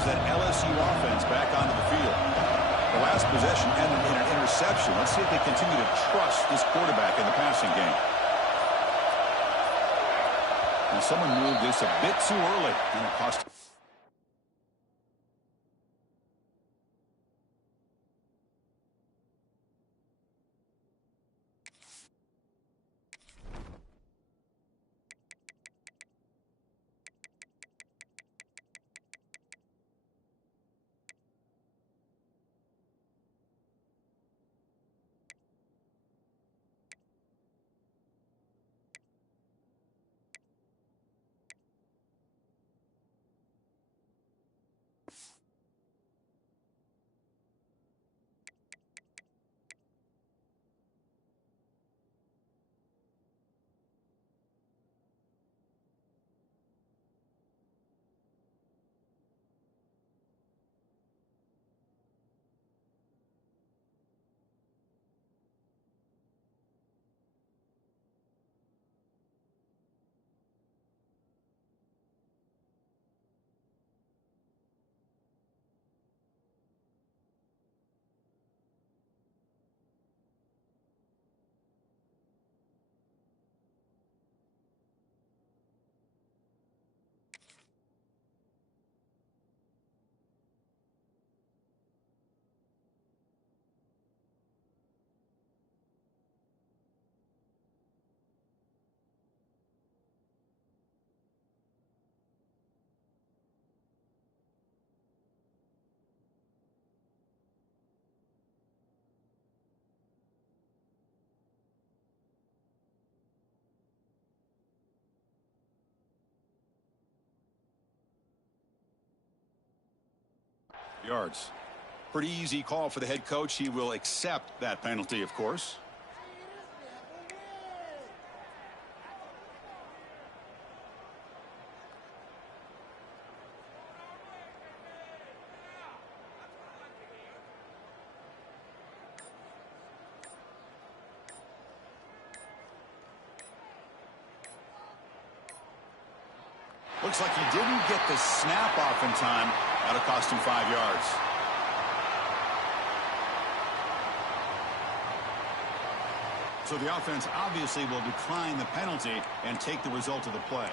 drives that LSU offense back onto the field. The last possession ended in an interception. Let's see if they continue to trust this quarterback in the passing game. And someone moved this a bit too early, and it cost. Yards. Pretty easy call for the head coach. He will accept that penalty, of course. Looks like he didn't get the snap off in time. That'll cost him 5 yards. So the offense obviously will decline the penalty and take the result of the play.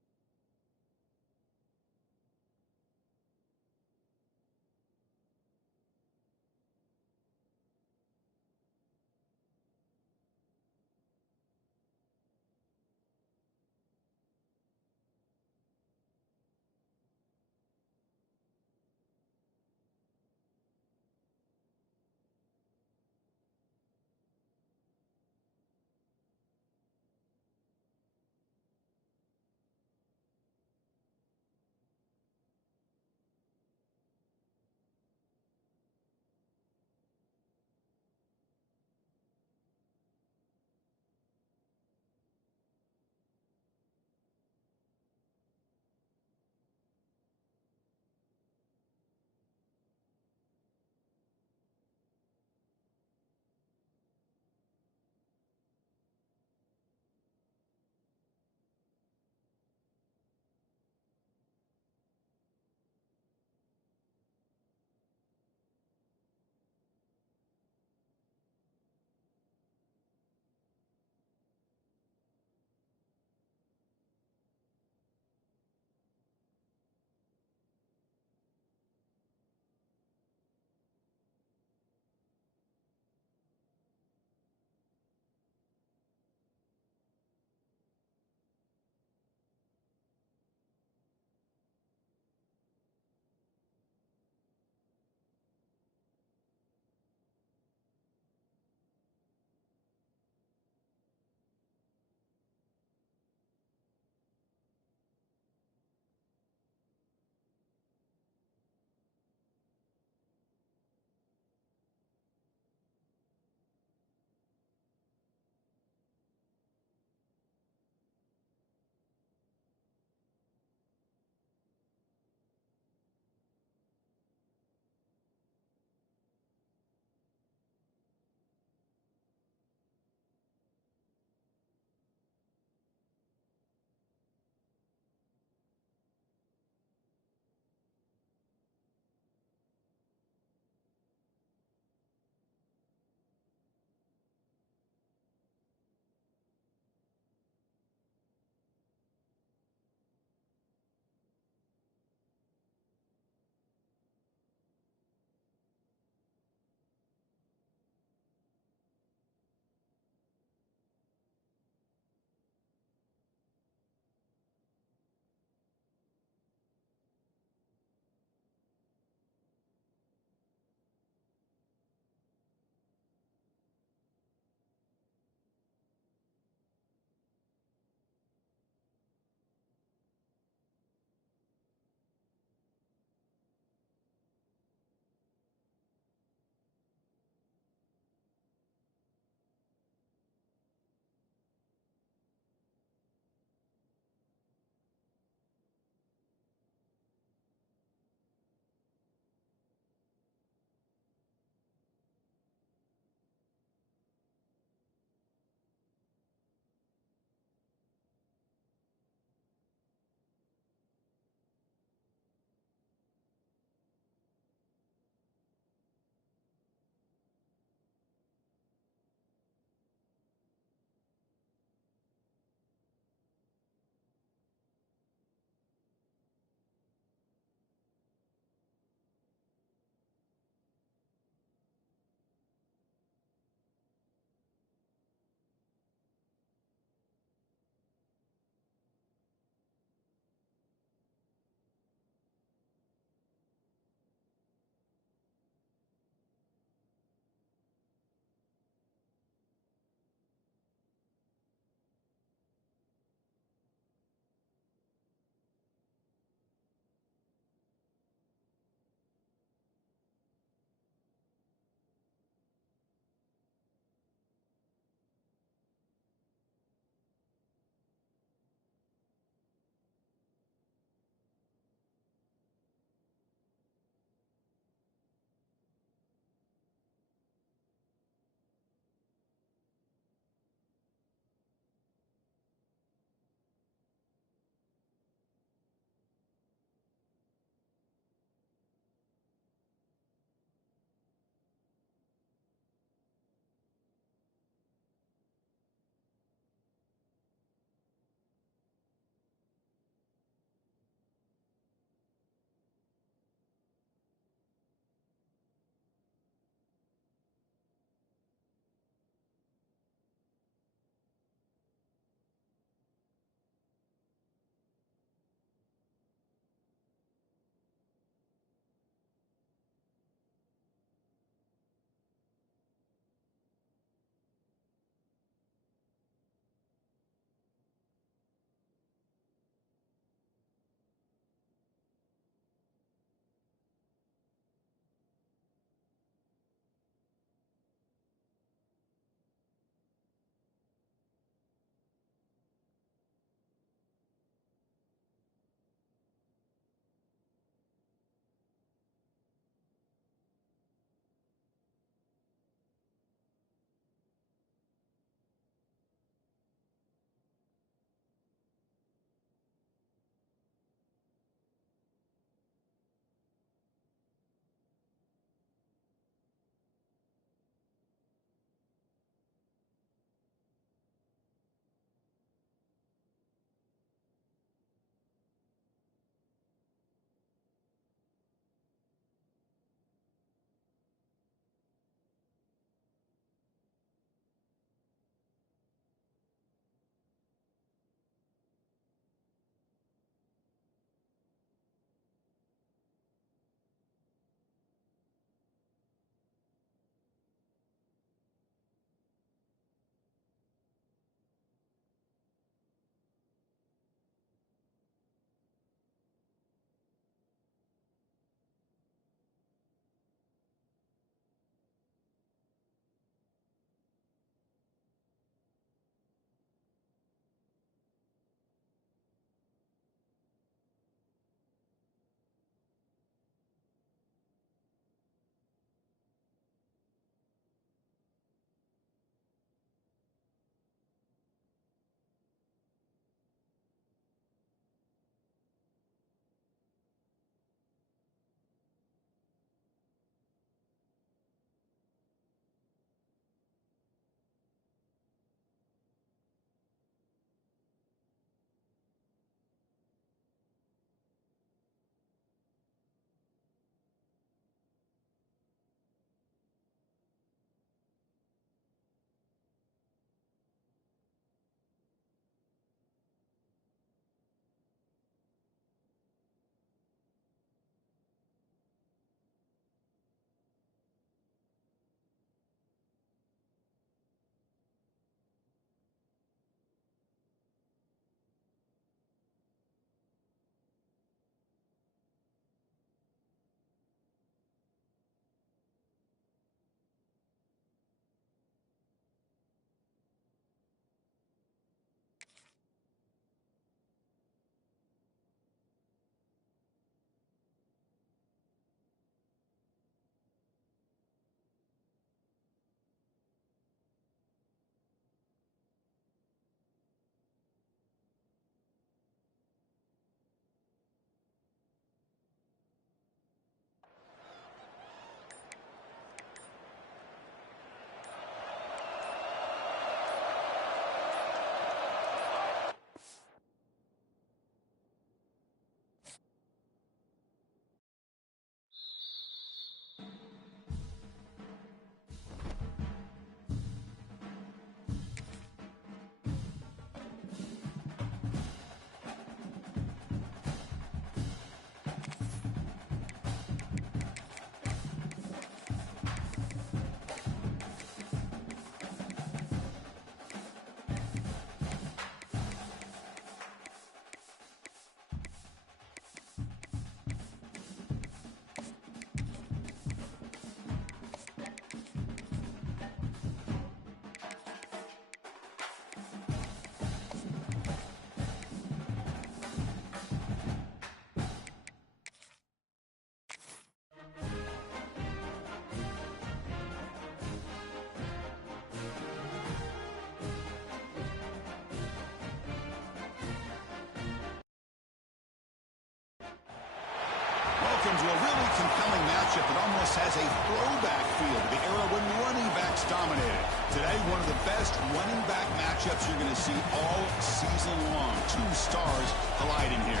welcome to a really compelling matchup that almost has a throwback feel to the era when running backs dominated. Today, one of the best running back matchups you're going to see all season long. Two stars colliding here.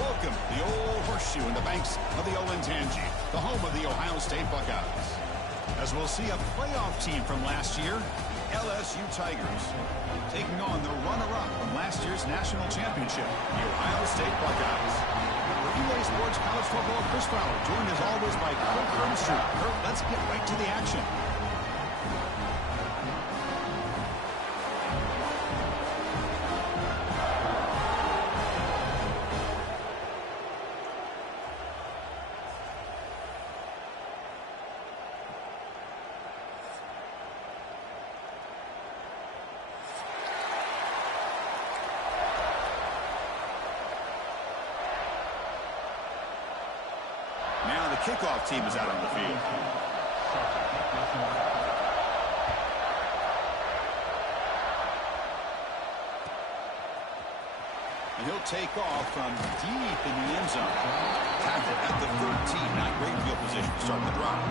Welcome to the old horseshoe in the banks of the Olentangy, the home of the Ohio State Buckeyes. As we'll see a playoff team from last year, LSU Tigers, taking on the runner-up from last year's national championship, the Ohio State Buckeyes. For EA Sports College Football, Chris Fowler, joined as always by Kurt Armstrong. Kurt, let's get right to the action. Now the kickoff team is out on the field. And he'll take off from deep in the end zone. Tackle at the 13. Not great field position to start the drive.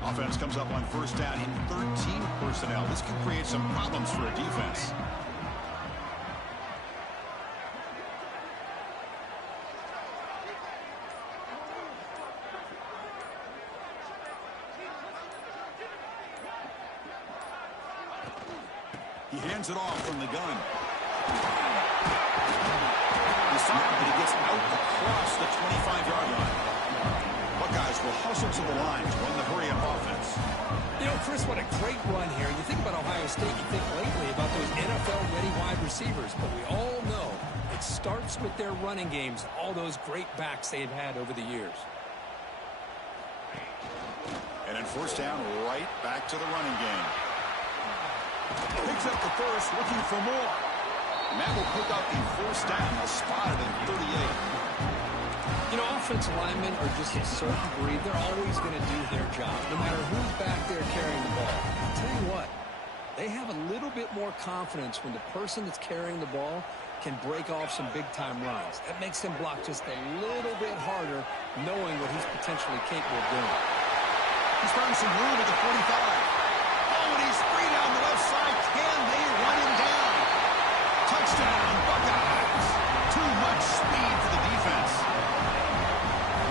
Offense comes up on first down in 13 personnel. This can create some problems for a defense. He hands it off from the gun. He's stopped, but he gets out across the 25-yard line. Buckeyes will hustle to the line to run the hurry-up offense. You know, Chris, what a great run here. You think about Ohio State, you think lately about those NFL-ready wide receivers, but we all know it starts with their running games, all those great backs they've had over the years. And then first down, right back to the running game. Picks up the first, looking for more. And that will pick up the first down, spotted at 38. You know, offensive linemen are just a certain breed. They're always going to do their job, no matter who's back there carrying the ball. I'll tell you what, they have a little bit more confidence when the person that's carrying the ball can break off some big-time runs. That makes them block just a little bit harder, knowing what he's potentially capable of doing. He's found some room at the 45. Oh, and he's free down the left side. Can they run him down? Touchdown, Buckeyes. Too much speed for the defense.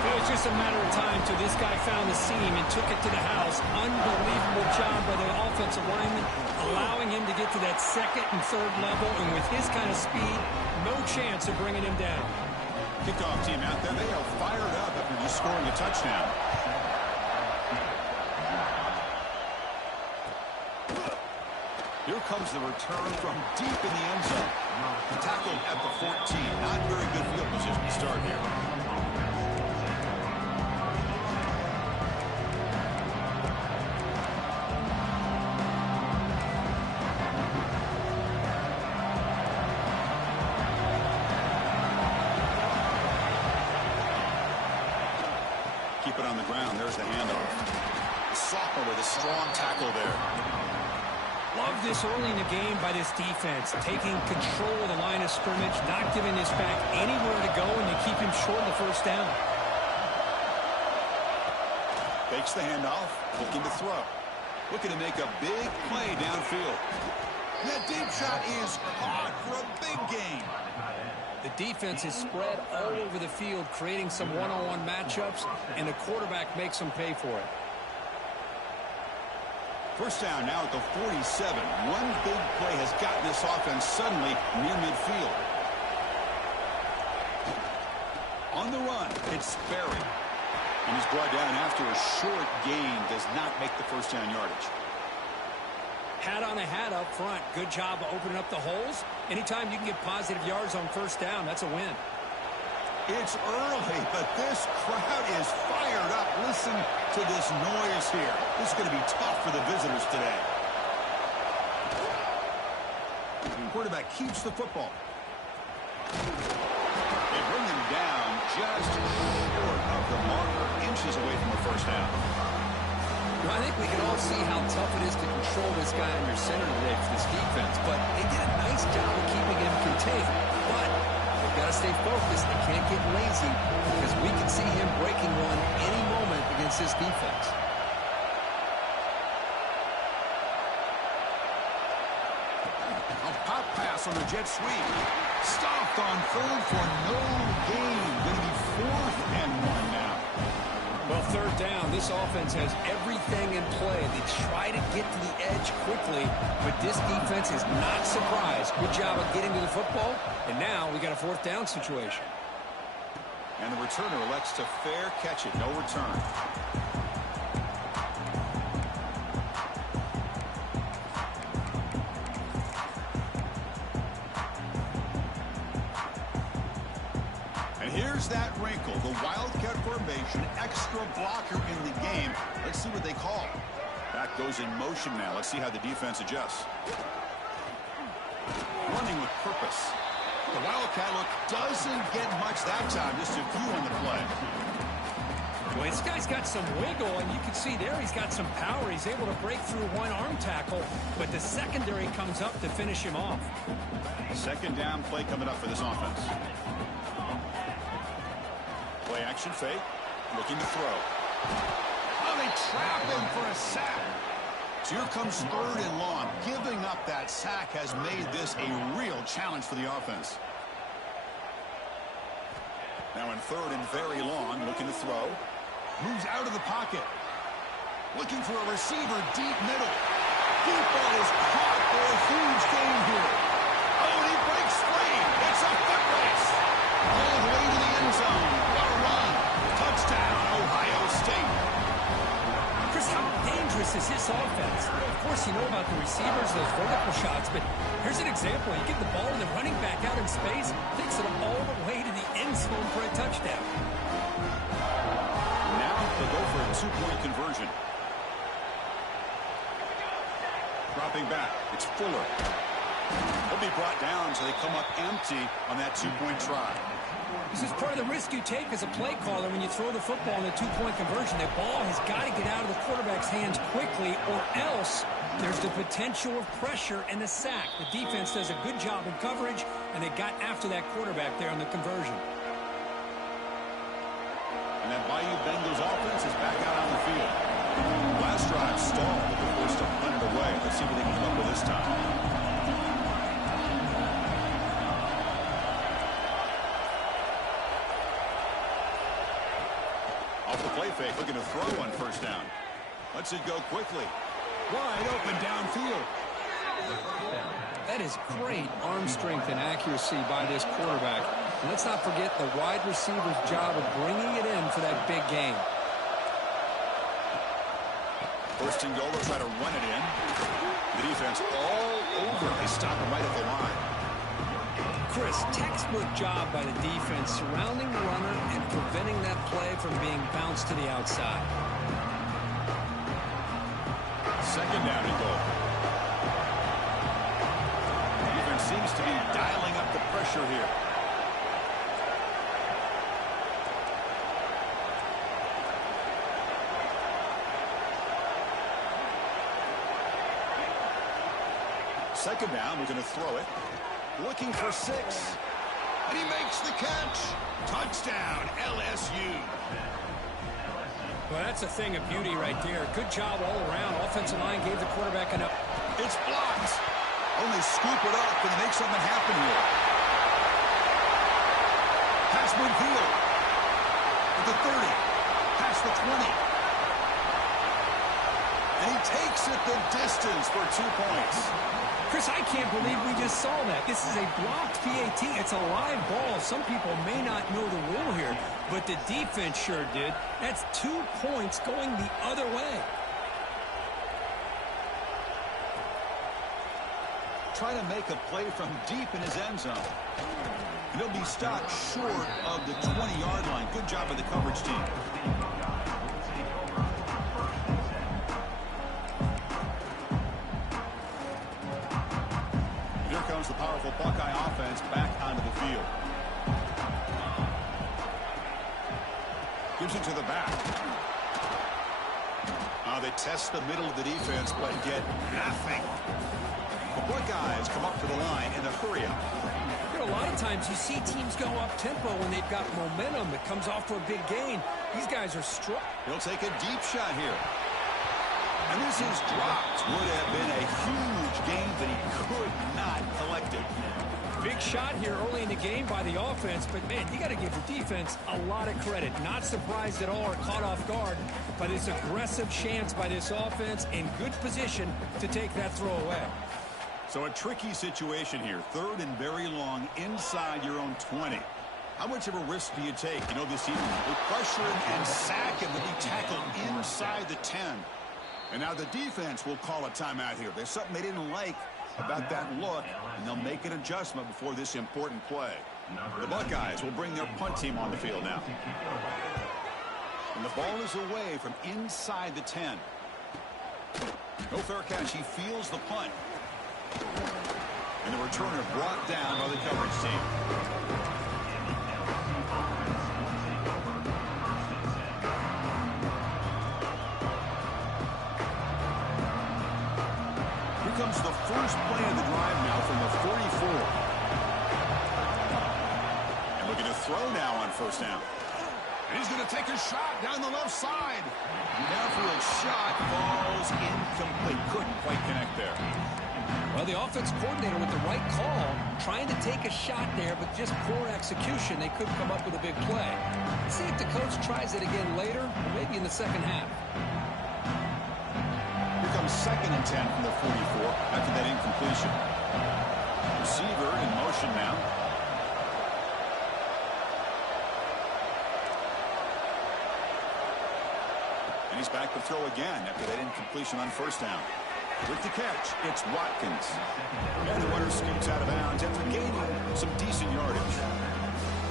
It was just a matter of time till this guy found the seam and took it to the house. Unbelievable job by the offensive lineman, allowing him to get to that second and third level, and with his kind of speed, no chance of bringing him down. Kickoff team out there, they are fired up after just scoring a touchdown. Here comes the return from deep in the end zone. Tackled at the 14. Not very good field position to start here. Keep it on the ground. There's the handoff. Sophomore with a strong tackle there. Love this early in the game by this defense, taking control of the line of scrimmage, not giving this back anywhere to go, and you keep him short of the first down. Fakes the handoff, looking to throw. Looking to make a big play downfield. That deep shot is caught for a big gain. The defense is spread all over the field, creating some one-on-one matchups, and the quarterback makes them pay for it. First down now at the 47. One big play has gotten this offense suddenly near midfield. On the run, it's Sperry. And he's brought down after a short gain. Does not make the first down yardage. Hat on a hat up front. Good job of opening up the holes. Anytime you can get positive yards on first down, that's a win. It's early, but this crowd is fired up. Listen to this noise here. This is going to be tough for the visitors today. The quarterback keeps the football. They bring him down just short of the marker, inches away from the first down. Well, I think we can all see how tough it is to control this guy in your center today for this defense, but they did a nice job of keeping him contained. But they've got to stay focused. They can't get lazy because we can see him breaking one any moment against this defense. A pop pass on the jet sweep. Stopped on third for no gain. Going to be 4th and 1 now. Well, third down, this offense has everything in play. They try to get to the edge quickly, but this defense is not surprised. Good job of getting to the football, and now we got a 4th down situation. And the returner elects to fair catch it. No return. Here's that wrinkle, the Wildcat formation, extra blocker in the game. Let's see what they call. That goes in motion now. Let's see how the defense adjusts. Running with purpose. The Wildcat look doesn't get much that time, just a few on the play. Well, this guy's got some wiggle, and you can see there he's got some power. He's able to break through one arm tackle, but the secondary comes up to finish him off. Second down play coming up for this offense. Play action fake, looking to throw. Oh, they trap him for a sack. So here comes 3rd and long. Giving up that sack has made this a real challenge for the offense. Now in 3rd and very long, looking to throw. Moves out of the pocket. Looking for a receiver deep middle. Deep ball is caught for a huge gain here. Oh, and he breaks free. It's a foot race. All the way to the end zone. What a run. Touchdown, Ohio State. Chris, how dangerous is this offense? Of course, you know about the receivers, those vertical shots, but here's an example. You get the ball to the running back out in space, takes it all the way to the end zone for a touchdown. Now they'll go for a 2-point conversion. Dropping back. It's Fuller. He'll be brought down so they come up empty on that 2-point try. This is part of the risk you take as a play caller when you throw the football in a 2-point conversion. The ball has got to get out of the quarterback's hands quickly, or else there's the potential of pressure and the sack. The defense does a good job in coverage, and they got after that quarterback there on the conversion. And that Bayou Bengals offense is back out on the field. Last drive stalled, but they're forced to punt it away. Let's see what they can come up with this time. Off the play fake, looking to throw on 1st down. Lets it go quickly. Wide open downfield. That is great arm strength and accuracy by this quarterback. And let's not forget the wide receiver's job of bringing it in for that big game. 1st and goal, they'll try to run it in. The defense all over. They stop him right at the line. Chris, textbook job by the defense surrounding the runner and preventing that play from being bounced to the outside. 2nd down and goal. The defense seems to be dialing up the pressure here. Second down, we're going to throw it. Looking for 6. And he makes the catch. Touchdown, LSU. Well, that's a thing of beauty right there. Good job all around. Offensive line gave the quarterback enough. It's blocked. Oh, they scoop it up and make something happen here. Pass midfield. At the 30. Past the 20. And he takes it the distance for 2 points. Chris, I can't believe we just saw that. This is a blocked PAT. It's a live ball. Some people may not know the rule here, but the defense sure did. That's 2 points going the other way. Trying to make a play from deep in his end zone. And he'll be stopped short of the 20-yard line. Good job by the coverage team. The powerful Buckeye offense back onto the field. Gives it to the back. They test the middle of the defense, but get nothing. The Buckeyes come up to the line in a hurry-up. You know, a lot of times you see teams go up-tempo when they've got momentum that comes off for a big gain. These guys are strong. He'll take a deep shot here. And this is dropped. Would have been a huge gain, but he could not collect it. Big shot here early in the game by the offense, but, man, you got to give the defense a lot of credit. Not surprised at all or caught off guard, but it's aggressive chance by this offense in good position to take that throw away. So a tricky situation here. 3rd and very long inside your own 20. How much of a risk do you take? You know, this season, with pressure and sack and to be tackled inside the 10. And now the defense will call a timeout here. There's something they didn't like about that look, and they'll make an adjustment before this important play. The Buckeyes will bring their punt team on the field now. And the ball is away from inside the 10. No fair catch. He feels the punt. And the returner brought down by the coverage team. Comes the first play of the drive now from the 44. And looking to throw now on first down. And he's going to take a shot down the left side. Downfield shot falls incomplete. Couldn't quite connect there. Well, the offense coordinator with the right call, trying to take a shot there, but just poor execution. They couldn't come up with a big play. Let's see if the coach tries it again later, or maybe in the second half. Comes 2nd and 10 from the 44 after that incompletion. Receiver in motion now. And he's back to throw again after that incompletion on first down. With the catch, it's Watkins. And the runner scoots out of bounds after gaining some decent yardage.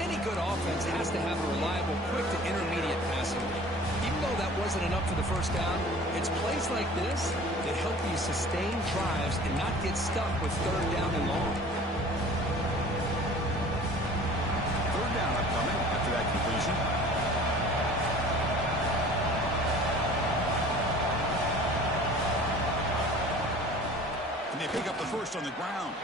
Any good offense has to have a reliable, quick to intermediate passing game. Even though that wasn't enough for the first down, it's plays like this that help you sustain drives and not get stuck with 3rd down and long. 3rd down upcoming after that completion. And they pick up the first on the ground.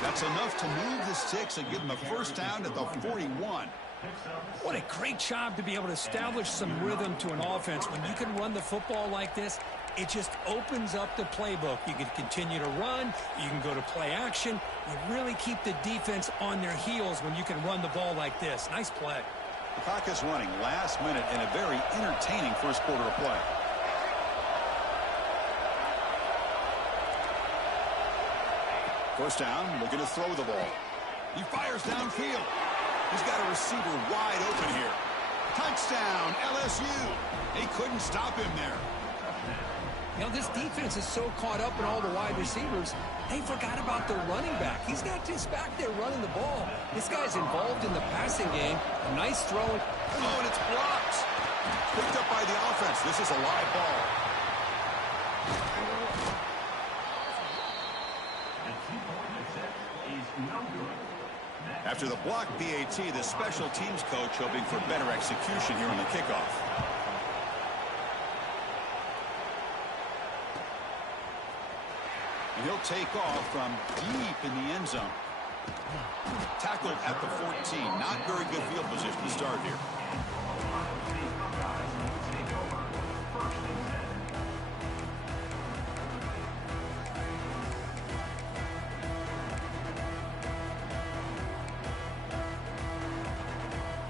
That's enough to move the sticks and give them a first down at the 41. What a great job to be able to establish some rhythm to an offense. When you can run the football like this, it just opens up the playbook. You can continue to run. You can go to play action. You really keep the defense on their heels when you can run the ball like this. Nice play. The clock is running last minute in a very entertaining first quarter of play. First down, looking to throw the ball. He fires downfield. He's got a receiver wide open here. Touchdown, LSU. They couldn't stop him there. You know, this defense is so caught up in all the wide receivers, they forgot about the running back. He's not just back there running the ball. This guy's involved in the passing game. A nice throw. Oh, and it's blocked. Picked up by the offense. This is a live ball. After the block PAT, the special teams coach hoping for better execution here on the kickoff. And he'll take off from deep in the end zone. Tackled at the 14. Not very good field position to start here.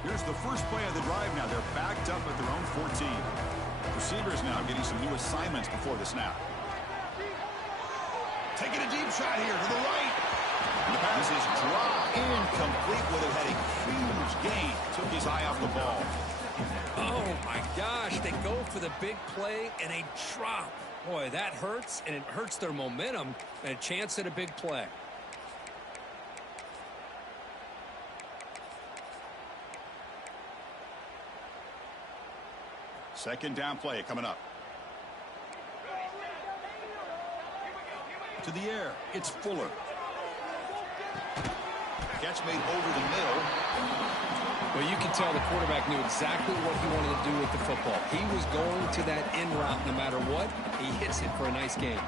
Here's the first play of the drive now. They're backed up at their own 14. Receivers now getting some new assignments before the snap. Taking a deep shot here to the right. And the pass is dropped. Incomplete. Would have had a huge gain. Took his eye off the ball. Oh, my gosh. They go for the big play and a drop. Boy, that hurts, and it hurts their momentum and a chance at a big play. Second down play coming up. To the air, it's Fuller. catch made over the middle. Well, you can tell the quarterback knew exactly what he wanted to do with the football. He was going to that end route no matter what. He hits it for a nice gain.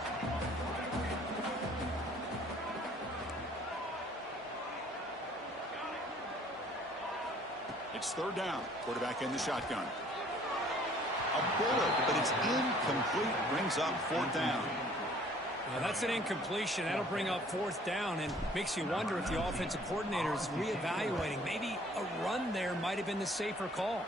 It's third down. Quarterback in the shotgun. A bullet, but it's incomplete. Brings up fourth down. Well, that's an incompletion. That'll bring up fourth down and makes you wonder if the offensive coordinator is reevaluating. Maybe a run there might have been the safer call.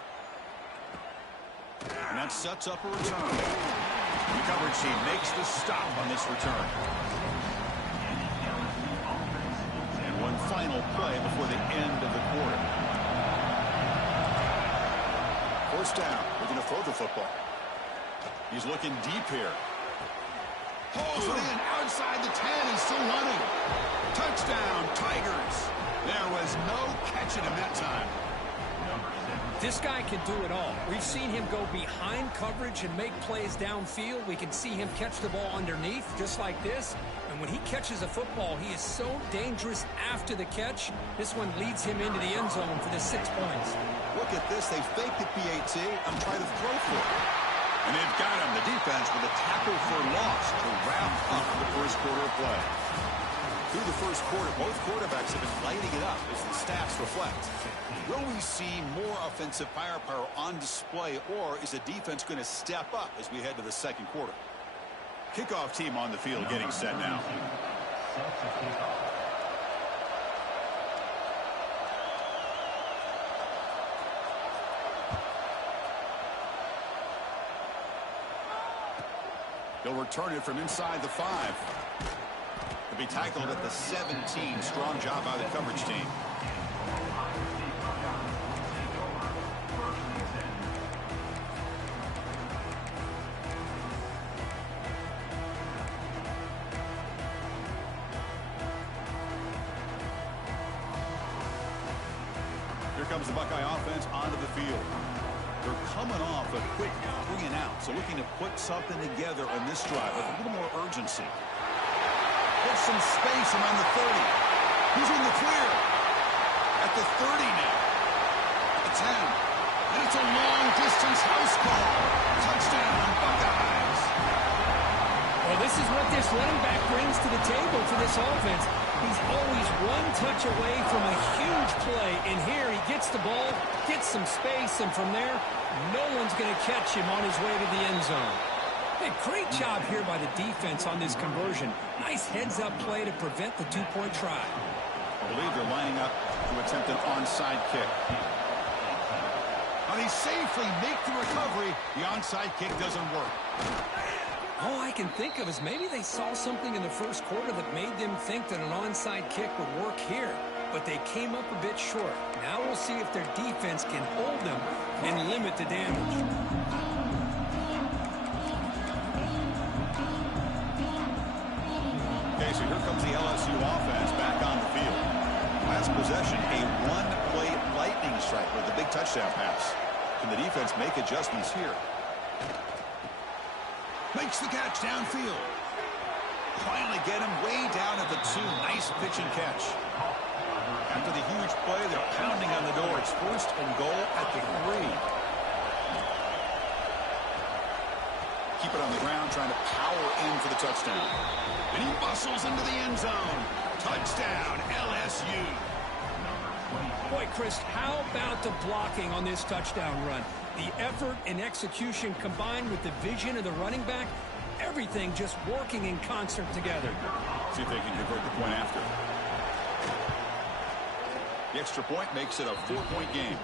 And that sets up a return. The coverage team makes the stop on this return. And one final play before the end of the quarter. First down. We're going to throw the football. He's looking deep here. Pulls it in outside the 10. He's still running. Touchdown, Tigers. There was no catching him that time. This guy can do it all. We've seen him go behind coverage and make plays downfield. We can see him catch the ball underneath just like this. And when he catches a football, he is so dangerous after the catch. This one leads him into the end zone for the 6 points. Look at this. They faked the PAT. I'm trying to throw for it. And they've got him, the defense, with a tackle for loss to wrap up the first quarter of play. Through the first quarter, both quarterbacks have been lighting it up as the stats reflect. Will we see more offensive firepower on display, or is the defense going to step up as we head to the second quarter? Kickoff team on the field getting set now. He'll return it from inside the 5. He'll be tackled at the 17. Strong job by the coverage team. Here comes the Buckeye offense onto the field. They're coming off a quick 3 and out, so looking to put something together on this drive with a little more urgency. There's some space around the 30. He's in the clear. At the 30 now. At the 10. And it's a long-distance house call. Touchdown, Buckeyes. Well, this is what this running back brings to the table for this offense. He's always one touch away from a huge play, and here he gets the ball, gets some space, and from there, no one's going to catch him on his way to the end zone. Hey, great job here by the defense on this conversion. Nice heads-up play to prevent the 2-point try. I believe they're lining up to attempt an onside kick. Now they safely make the recovery. The onside kick doesn't work. All I can think of is maybe they saw something in the first quarter that made them think that an onside kick would work here. But they came up a bit short. Now we'll see if their defense can hold them and limit the damage. Okay, so here comes the LSU offense back on the field. Last possession, a one-play lightning strike with a big touchdown pass. Can the defense make adjustments here? Makes the catch downfield. Finally get him way down at the 2. Nice pitch and catch. After the huge play, they're pounding on the door. It's first and goal at the 3. Keep it on the ground, trying to power in for the touchdown. And he bustles into the end zone. Touchdown, LSU. Boy, Chris, how about the blocking on this touchdown run? The effort and execution combined with the vision of the running back, everything just working in concert together. See if they can convert the point after. The extra point makes it a 4-point game.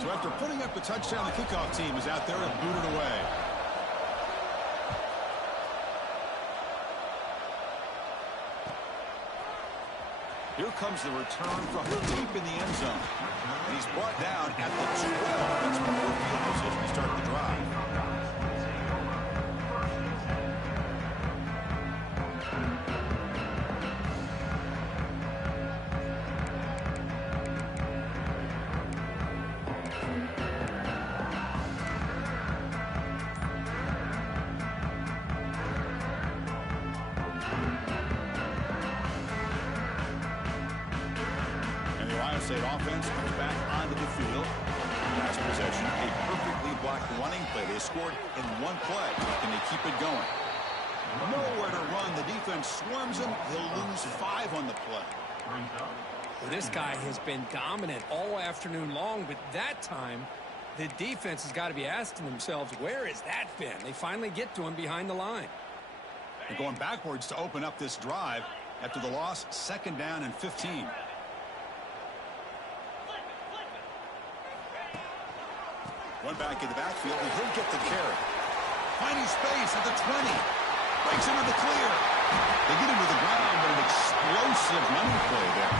So after putting up the touchdown, the kickoff team is out there and booted away. Here comes the return from deep in the end zone. And he's brought down at the 12. That's from the field position to start the drive. State offense comes back onto the field. Last possession, a perfectly blocked running play. They scored in one play. Can they keep it going? Nowhere to run. The defense swarms him. He'll lose 5 on the play. Well, this guy has been dominant all afternoon long, but that time the defense has got to be asking themselves, where has that been? They finally get to him behind the line. They're going backwards to open up this drive after the loss, 2nd down and 15. One back in the backfield, and he'll get the carry. Finding space at the 20. Breaks into the clear. They get him to the ground, but an explosive running play there.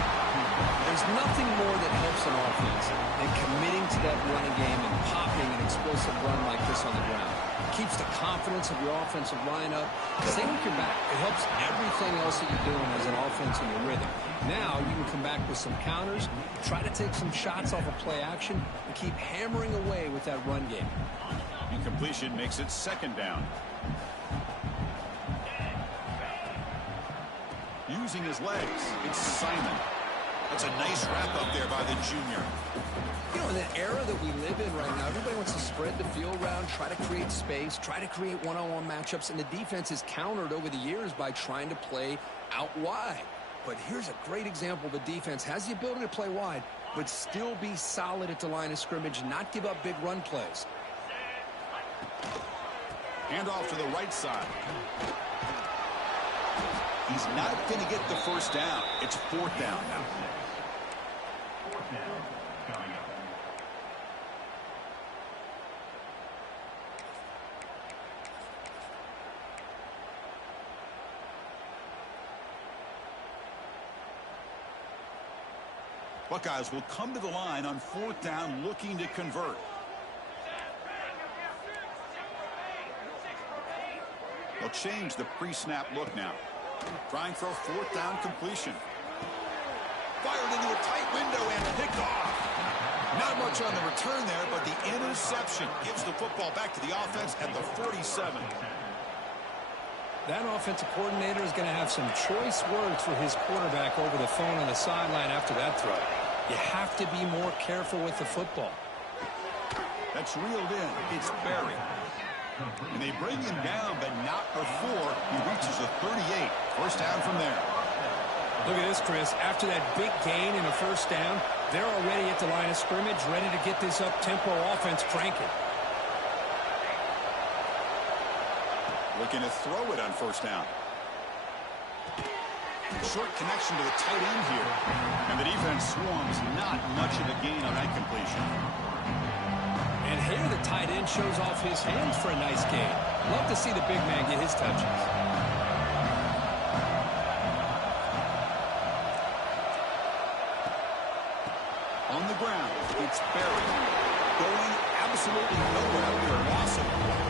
There's nothing more that helps an offense than committing to that running game and popping an explosive run like this on the ground. It keeps the confidence of your offensive line up. Same with your back. It helps everything else that you're doing as an offense in your rhythm. Now you can come back with some counters, try to take some shots off of play action, and keep hammering away with that run game. Incompletion makes it 2nd down. Using his legs, it's Simon. That's a nice wrap up there by the junior. You know, in the era that we live in right now, everybody wants to spread the field around, try to create space, try to create one-on-one matchups, and the defense is countered over the years by trying to play out wide. But here's a great example. The defense has the ability to play wide, but still be solid at the line of scrimmage, not give up big run plays. Handoff to the right side. He's not going to get the 1st down. It's 4th down now. Buckeyes will come to the line on 4th down looking to convert. They'll change the pre-snap look now. Trying for a 4th down completion. Fired into a tight window and picked off. Not much on the return there, but the interception gives the football back to the offense at the 47. That offensive coordinator is going to have some choice words for his quarterback over the phone on the sideline after that throw. You have to be more careful with the football. That's reeled in. It's Barry. And they bring him down, but not before he reaches the 38. 1st down from there. Look at this, Chris. After that big gain in a 1st down, they're already at the line of scrimmage, ready to get this up-tempo offense cranking. Looking to throw it on 1st down. Short connection to the tight end here. And the defense swarms. Not much of a gain on that completion. And here the tight end shows off his hands for a nice gain. Love to see the big man get his touches. On the ground, it's Barry. Going absolutely nowhere after a loss of the play.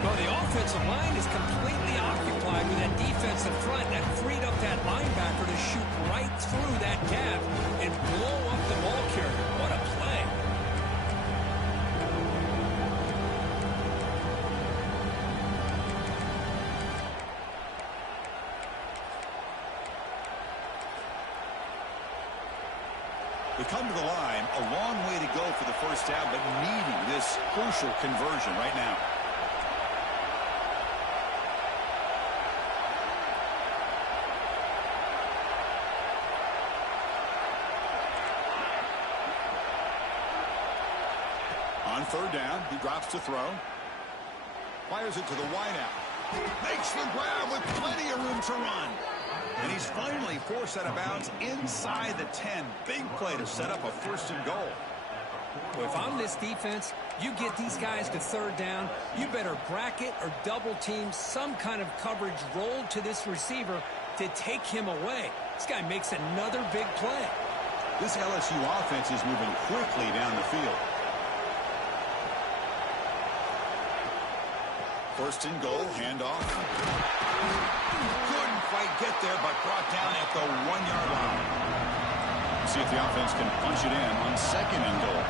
Well, the offensive line is completely occupied with that defensive front that freed up that linebacker to shoot right through that gap and blow up the ball carrier. What a play. They come to the line, a long way to go for the 1st down, but needing this crucial conversion right now. On 3rd down, he drops to throw. Fires it to the wideout. Makes the grab with plenty of room to run. And he's finally forced out of bounds inside the 10. Big play to set up a 1st and goal. Well, if I'm this defense, you get these guys to 3rd down, you better bracket or double team some kind of coverage rolled to this receiver to take him away. This guy makes another big play. This LSU offense is moving quickly down the field. 1st and goal, handoff. Couldn't quite get there, but brought down at the 1-yard line. See if the offense can punch it in on 2nd and goal.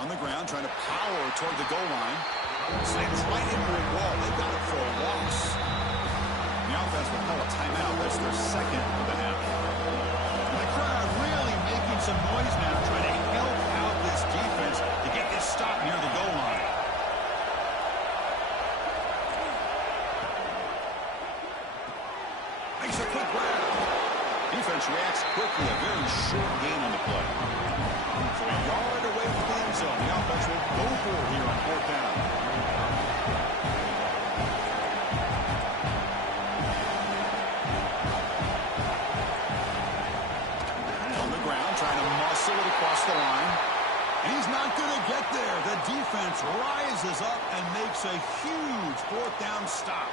On the ground, trying to power toward the goal line. Slams right into a wall. They got it for a loss. The offense will call a timeout. That's their second of the half. And the crowd really making some noise now, trying to help out this defense to get this stop near the goal line. Makes a quick grab. Defense reacts quickly. A very short gain on the play. So a yard away from the end zone. The offense will go for it here on fourth down. On the ground, trying to muscle it across the line. And he's not going to get there. The defense rises up and makes a huge fourth down stop.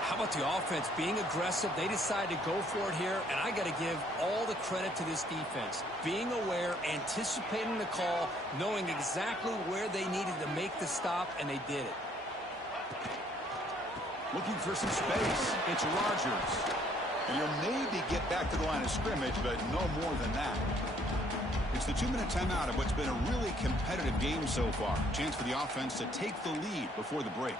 How about the offense being aggressive? They decided to go for it here, and I got to give all the credit to this defense. Being aware, anticipating the call, knowing exactly where they needed to make the stop, and they did it. Looking for some space. It's Rodgers. And he'll maybe get back to the line of scrimmage, but no more than that. It's the 2-minute timeout of what's been a really competitive game so far. Chance for the offense to take the lead before the break.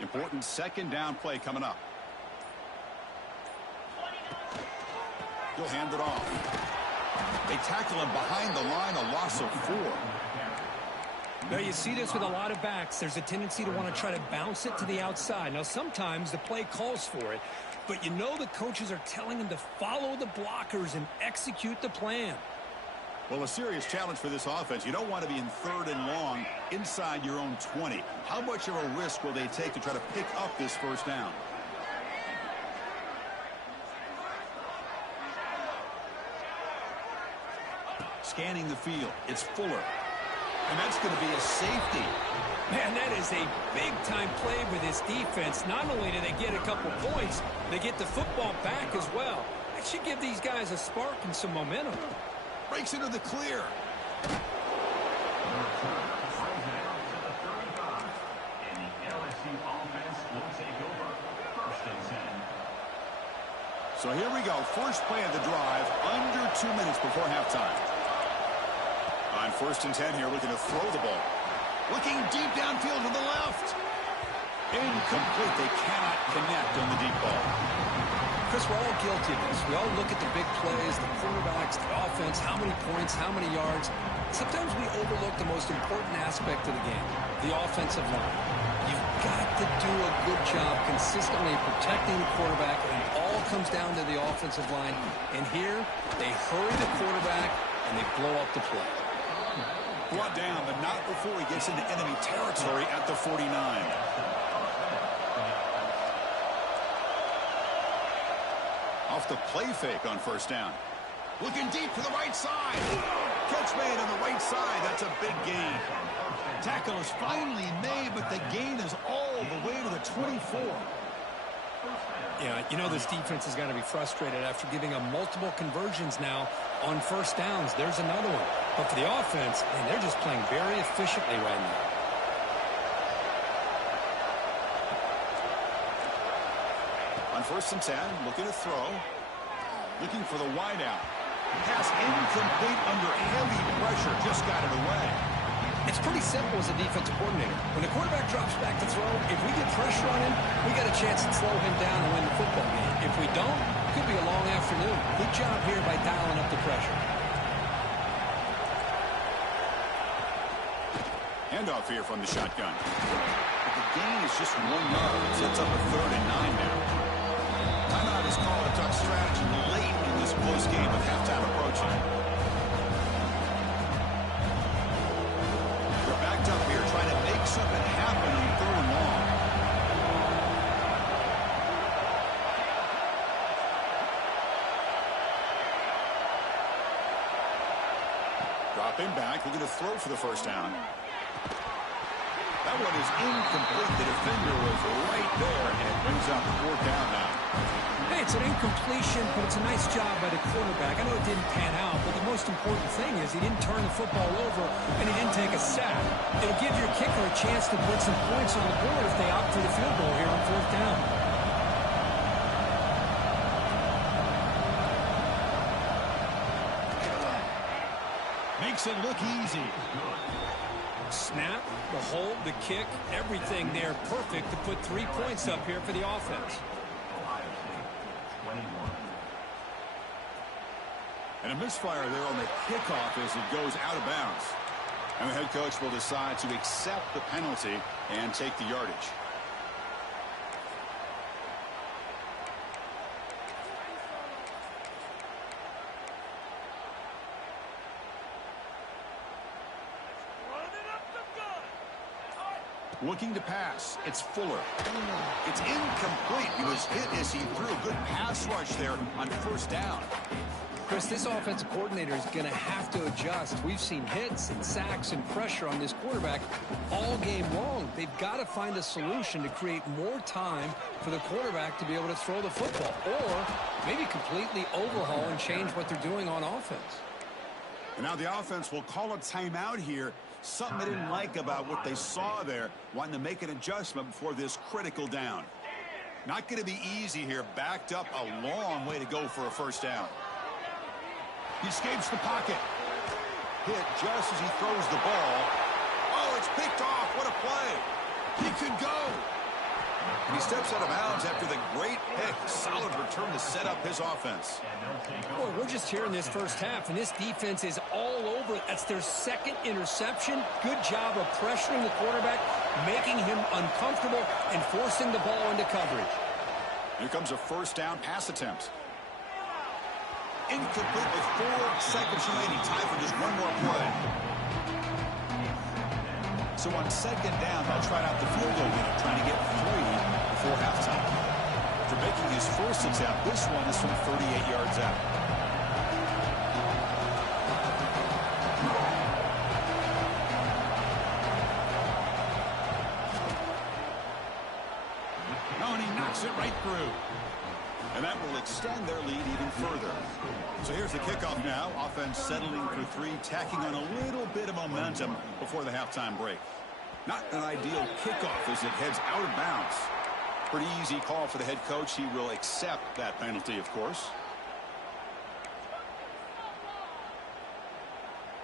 Important second down play coming up. He'll hand it off. They tackle him behind the line, a loss of 4. Now, you see this with a lot of backs. There's a tendency to want to try to bounce it to the outside. Now, sometimes the play calls for it, but you know the coaches are telling them to follow the blockers and execute the plan. Well, a serious challenge for this offense. You don't want to be in 3rd and long inside your own 20. How much of a risk will they take to try to pick up this first down? Scanning the field. It's Fuller. And that's going to be a safety. Man, that is a big-time play with this defense. Not only do they get a couple points, they get the football back as well. That should give these guys a spark and some momentum. Breaks into the clear. So here we go. First play of the drive, under 2 minutes before halftime. On 1st and 10 here, looking to throw the ball. Looking deep downfield to the left. Incomplete. They cannot connect on the deep ball. Chris, we're all guilty of this. We all look at the big plays, the quarterbacks, the offense, how many points, how many yards. Sometimes we overlook the most important aspect of the game, the offensive line. You've got to do a good job consistently protecting the quarterback, and it all comes down to the offensive line. And here, they hurry the quarterback, and they blow up the play. Brought down, but not before he gets into enemy territory at the 49. Off the play fake on first down. Looking deep to the right side. Catch made on the right side. That's a big gain. Tackle is finally made, but the gain is all the way to the 24. Yeah, you know this defense has got to be frustrated after giving up multiple conversions now on first downs. There's another one. But for the offense, man, they're just playing very efficiently right now. On 1st and 10, looking to throw. Looking for the wide out. Pass incomplete under heavy pressure. Just got it away. It's pretty simple as a defensive coordinator. When the quarterback drops back to throw, if we get pressure on him, we got a chance to slow him down and win the football game. If we don't, it could be a long afternoon. Good job here by dialing up the pressure. Handoff here from the shotgun. But the gain is just 1 yard. Sets up a 3rd and 9 now. Timeout is called to talk strategy late in this close game with halftime approaching. They're backed up here trying to make something happen on 3rd and long. Dropping back, looking to throw for the first down. That one is incomplete. The defender was right there, and it brings up the 4th down now. Hey, it's an incompletion, but it's a nice job by the quarterback. I know it didn't pan out, but the most important thing is he didn't turn the football over and he didn't take a sack. It'll give your kicker a chance to put some points on the board if they opt for the field goal here on 4th down. Makes it look easy. Snap, the hold, the kick, everything there perfect to put 3 points up here for the offense. And a misfire there on the kickoff as it goes out of bounds. And the head coach will decide to accept the penalty and take the yardage. Looking to pass. It's Fuller. It's incomplete. He was hit as he threw a good pass rush there on 1st down. Chris, this offensive coordinator is going to have to adjust. We've seen hits and sacks and pressure on this quarterback all game long. They've got to find a solution to create more time for the quarterback to be able to throw the football, or maybe completely overhaul and change what they're doing on offense. And now the offense will call a timeout here. Something they didn't like about what they saw there, wanting to make an adjustment before this critical down. Not going to be easy here. Backed up a long way to go for a 1st down. He escapes the pocket. Hit just as he throws the ball. Oh, it's picked off. What a play. He could go. And he steps out of bounds after the great pick. Solid return to set up his offense. Boy, we're just here in this 1st half, and this defense is all over it. That's their 2nd interception. Good job of pressuring the quarterback, making him uncomfortable, and forcing the ball into coverage. Here comes a 1st down pass attempt. Incomplete with 4 seconds remaining. Time for just one more play. So on 2nd down, they'll try out the field goal unit, trying to get 3 before halftime. After making his 1st attempt, this one is from 38 yards out. Oh, and he knocks it right through. And that will extend their lead even further. So here's the kickoff now. Offense settling for 3, tacking on a little bit of momentum before the halftime break. Not an ideal kickoff as it heads out of bounds. Pretty easy call for the head coach. He will accept that penalty, of course.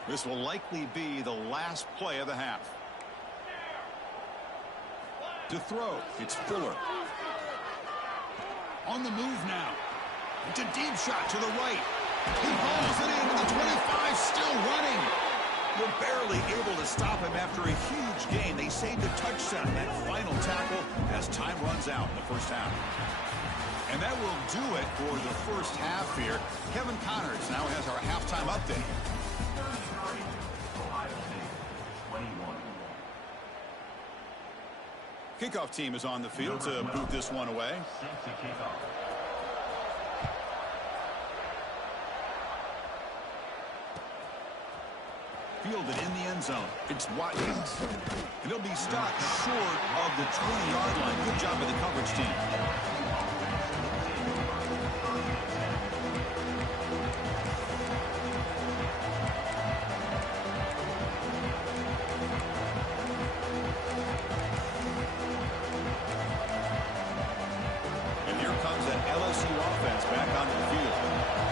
This will likely be the last play of the half. To throw, it's Fuller. On the move now. It's a deep shot to the right. He hauls it in, and the 25 still running. We're barely able to stop him after a huge gain. They saved a touchdown in that final tackle as time runs out in the 1st half. And that will do it for the 1st half here. Kevin Connors now has our halftime update. Kickoff team is on the field to boot this one away. Fielded in the end zone. It's Watkins. And he'll be stopped short of the 20-yard line. Good job by the coverage team. And here comes that LSU offense back onto the field.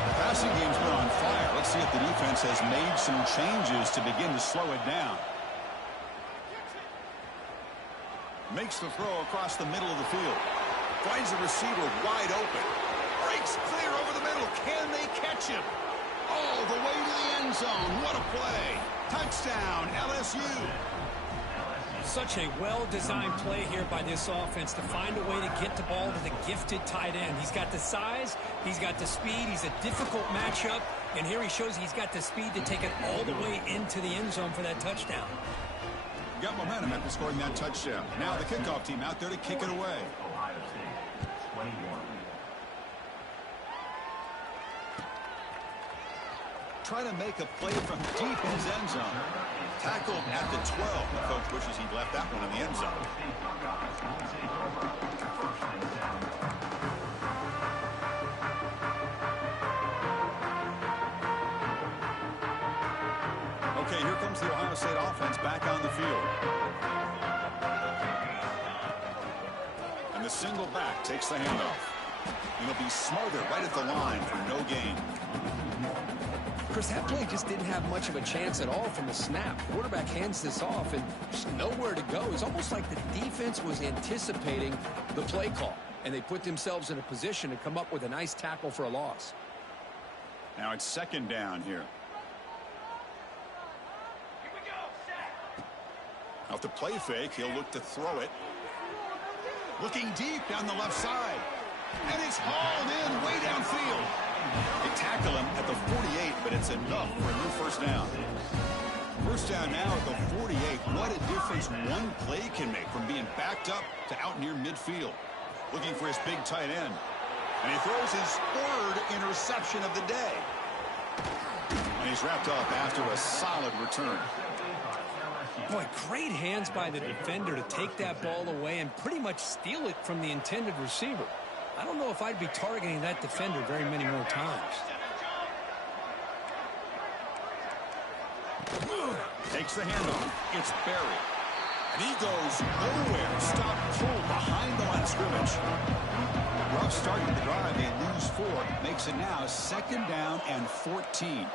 The passing game's been on fire. Let's see if the defense has made some changes to begin to slow it down. Makes the throw across the middle of the field. Finds the receiver wide open. Breaks clear over the middle. Can they catch him? All the way to the end zone. What a play. Touchdown, LSU. Such a well-designed play here by this offense to find a way to get the ball to the gifted tight end. He's got the size, he's got the speed, he's a difficult matchup, and here he shows he's got the speed to take it all the way into the end zone for that touchdown. Got momentum after scoring that touchdown. Now the kickoff team out there to kick it away. Trying to make a play from deep in his end zone. Tackled at the 12. The coach wishes he'd left that one in the end zone. comes the Ohio State offense back on the field. And the single back takes the handoff. And he'll be smothered right at the line for no gain. Chris, that play just didn't have much of a chance at all from the snap. Quarterback hands this off and just nowhere to go. It's almost like the defense was anticipating the play call, and they put themselves in a position to come up with a nice tackle for a loss. Now it's second down here. Off the play fake, he'll look to throw it. Looking deep down the left side. And it's hauled in way downfield. They tackle him at the 48, but it's enough for a new first down. First down now at the 48. What a difference one play can make from being backed up to out near midfield. Looking for his big tight end. And he throws his third interception of the day. And he's wrapped up after a solid return. Boy, great hands by the defender to take that ball away and pretty much steal it from the intended receiver. I don't know if I'd be targeting that defender very many more times. Takes the handoff. It's buried. And he goes nowhere. Stop pulled behind the line of scrimmage. Rough start to the drive. They lose 4. Makes it now second down and 14.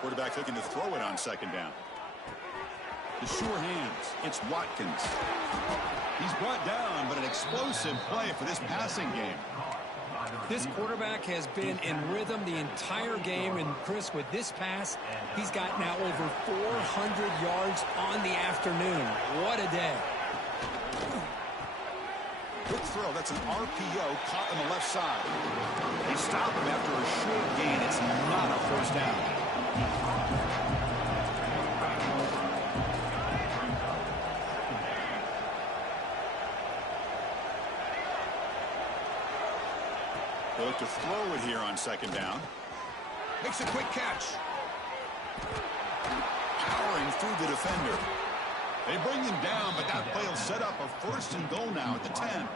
Quarterback looking to throw it on second down. The sure hands. It's Watkins. He's brought down, but an explosive play for this passing game. This quarterback has been in rhythm the entire game, and Chris, with this pass, he's got now over 400 yards on the afternoon. What a day. Quick throw. That's an RPO caught on the left side. They stop him after a short gain. It's not a first down. They look to throw it here on second down. Makes a quick catch. Powering through the defender. They bring him down, but that play will set up a first and goal now at the 10.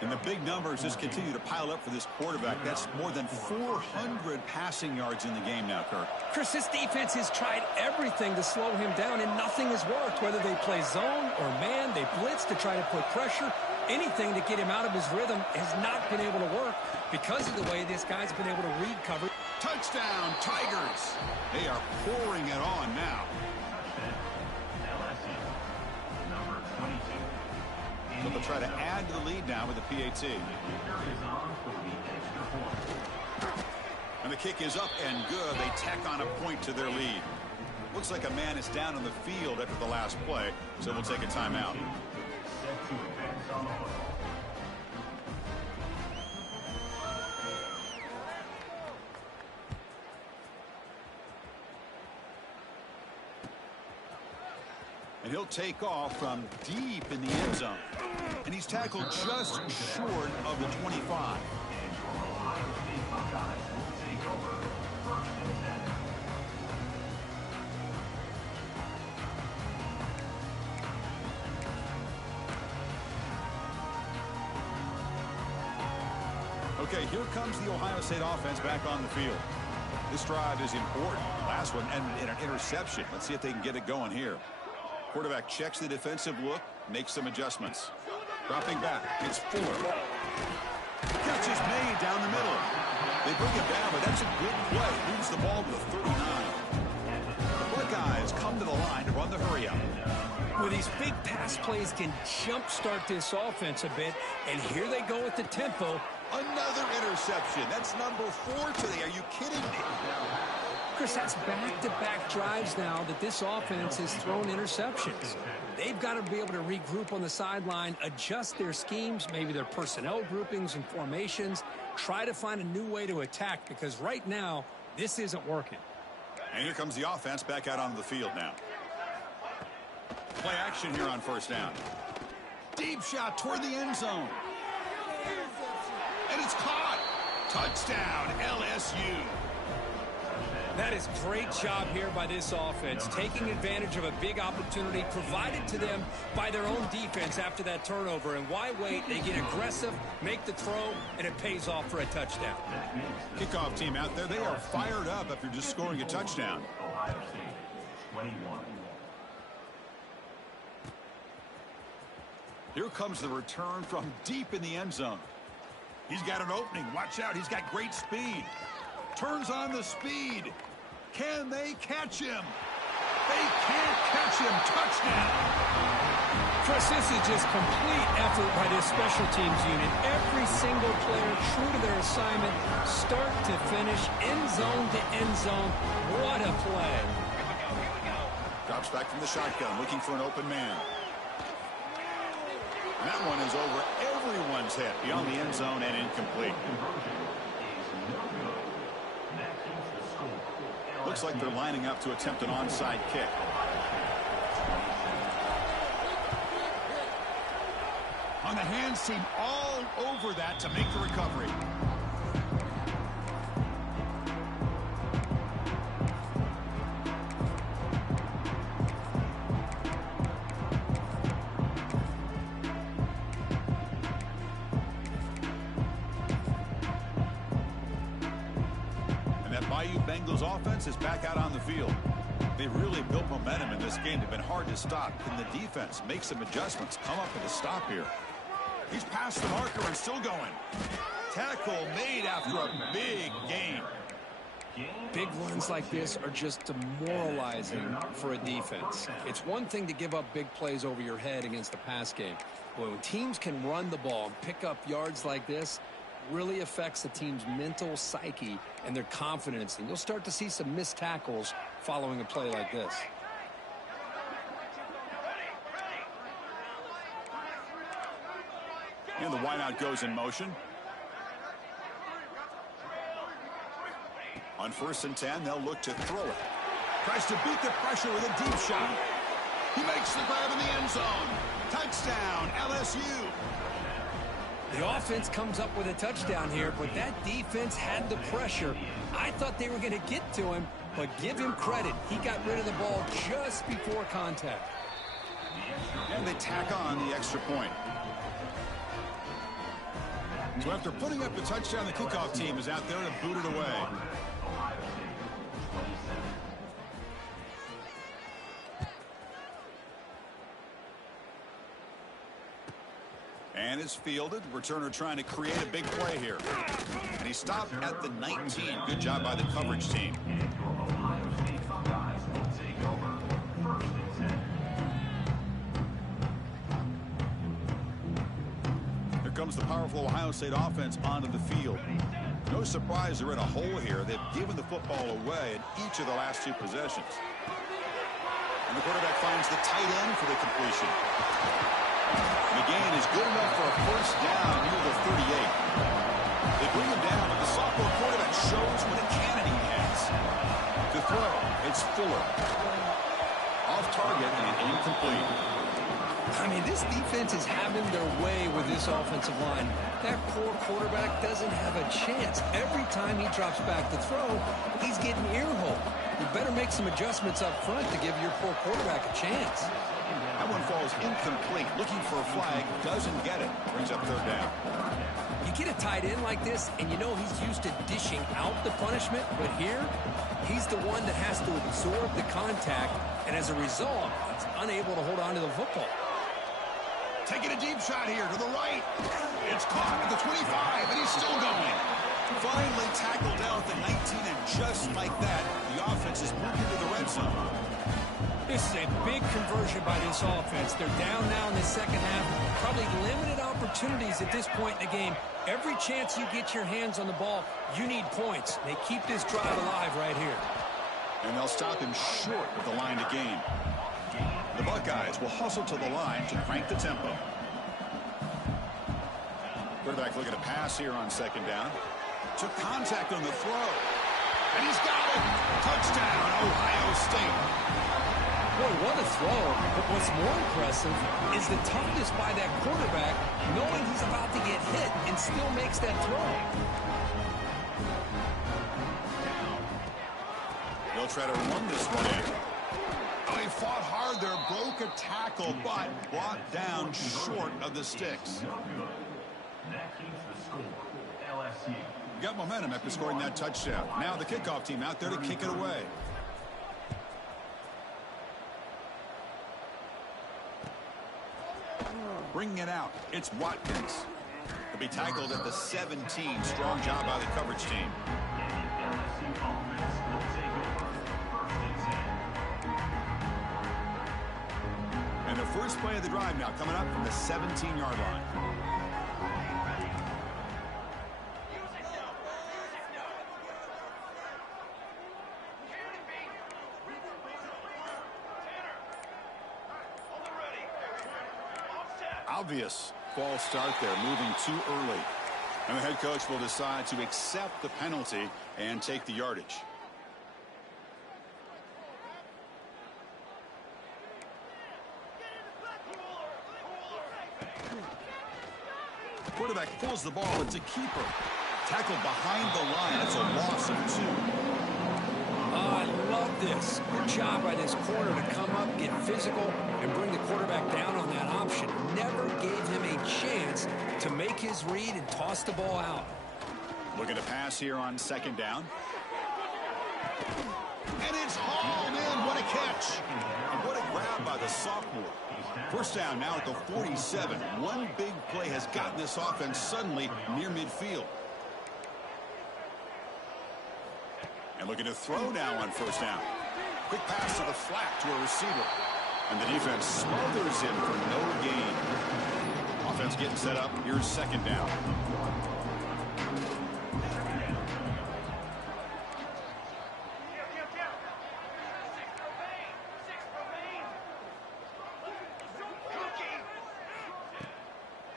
And the big numbers just continue to pile up for this quarterback. That's more than 400 passing yards in the game now, Kirk. Chris, this defense has tried everything to slow him down, and nothing has worked. Whether they play zone or man, they blitz to try to put pressure. Anything to get him out of his rhythm has not been able to work because of the way this guy's been able to read cover. Touchdown, Tigers. They are pouring it on now. So they'll try to add to the lead now with the PAT. And the kick is up and good. They tack on a point to their lead. Looks like a man is down on the field after the last play, so we'll take a timeout. And he'll take off from deep in the end zone. And he's tackled just short of the 25. Okay, here comes the Ohio State offense back on the field. This drive is important. Last one ended in an interception. Let's see if they can get it going here. Quarterback checks the defensive look, makes some adjustments. Dropping back, it's 4. Catch is made down the middle. They bring it down, but that's a good play. Moves the ball to the 39. The Buckeyes come to the line to run the hurry up. Well, these big pass plays can jumpstart this offense a bit, and here they go with the tempo. Another interception. That's number 4 today. Are you kidding me? Chris, that's back-to-back drives now that this offense has thrown interceptions. They've got to be able to regroup on the sideline, adjust their schemes, maybe their personnel groupings and formations, try to find a new way to attack, because right now, this isn't working. And here comes the offense back out onto the field now. Play action here on first down. Deep shot toward the end zone. And it's caught. Touchdown, LSU. That is great job here by this offense, taking advantage of a big opportunity provided to them by their own defense after that turnover. And why wait? They get aggressive, make the throw, and it pays off for a touchdown. Kickoff team out there, they are fired up after just scoring a touchdown. Here comes the return from deep in the end zone. He's got an opening. Watch out. He's got great speed. Turns on the speed. Can they catch him? They can't catch him. Touchdown. Chris, this is just complete effort by this special teams unit. Every single player true to their assignment, start to finish, end zone to end zone. What a play. Drops back from the shotgun, looking for an open man. And that one is over everyone's head, beyond the end zone and incomplete. Looks like they're lining up to attempt an onside kick. On the hands team all over that to make the recovery. Bengals offense is back out on the field. They really built momentum in this game. They've been hard to stop. Can the defense make some adjustments? Come up with a stop here. He's past the marker and still going. Tackle made after a big gain. Big runs like this are just demoralizing for a defense. It's one thing to give up big plays over your head against the pass game. But when teams can run the ball and pick up yards like this, really affects the team's mental psyche and their confidence. And you'll start to see some missed tackles following a play like this. And the wideout goes in motion. On 1st and 10, they'll look to throw it. Tries to beat the pressure with a deep shot. He makes the grab in the end zone. Touchdown, LSU. The offense comes up with a touchdown here, but that defense had the pressure. I thought they were going to get to him, but give him credit. He got rid of the ball just before contact. And they tack on the extra point. So after putting up a touchdown, the kickoff team is out there to boot it away. And it's fielded. Returner trying to create a big play here. And he stopped at the 19. Good job by the coverage team. Here comes the powerful Ohio State offense onto the field. No surprise they're in a hole here. They've given the football away in each of the last 2 possessions. And the quarterback finds the tight end for the completion. The gain is good enough for a first down near the 38. They bring him down, but the sophomore quarterback shows what a cannon he has. To throw, it's Fuller. Off target and incomplete. I mean, this defense is having their way with this offensive line. That poor quarterback doesn't have a chance. Every time he drops back to throw, he's getting earholed. You better make some adjustments up front to give your poor quarterback a chance. That one falls incomplete. Looking for a flag. Doesn't get it. Brings up 3rd down. You get a tight end like this, and you know he's used to dishing out the punishment. But here, he's the one that has to absorb the contact. And as a result, he's unable to hold on to the football. Taking a deep shot here to the right. It's caught at the 25, and he's still going. Finally tackled down at the 19, and just like that, the offense is moving to the red zone. This is a big conversion by this offense. They're down now in the second half. Probably limited opportunities at this point in the game. Every chance you get your hands on the ball, you need points. They keep this drive alive right here. And they'll stop him short with the line to gain. The Buckeyes will hustle to the line to crank the tempo. Quarterback looking to pass here on 2nd down. Took contact on the throw. And he's got it. Touchdown, Ohio State. Boy, what a throw. But what's more impressive is the toughness by that quarterback, knowing he's about to get hit and still makes that throw. They'll try to run this one in. Oh, he fought hard there, broke a tackle, but brought down short of the sticks. That keeps the score. LSU. Got momentum after scoring that touchdown. Now the kickoff team out there to kick it away. Bringing it out, it's Watkins. He'll be tackled at the 17. Strong job by the coverage team. And the first play of the drive now coming up from the 17-yard line. Obvious false start there, moving too early. And the head coach will decide to accept the penalty and take the yardage. Quarterback pulls the ball. It's a keeper. Tackled behind the line. That's a loss of 2. Oh, I love this. Good job by this corner to come up, get physical, and bring the quarterback down on that option. Never gave him a chance to make his read and toss the ball out. Looking to pass here on second down. And it's hauled in. What a catch. And what a grab by the sophomore. First down now at the 47. One big play has gotten this offense suddenly near midfield. And looking to throw now on first down. Quick pass to the flat to a receiver. And the defense smothers him for no gain. Offense getting set up. Here's second down.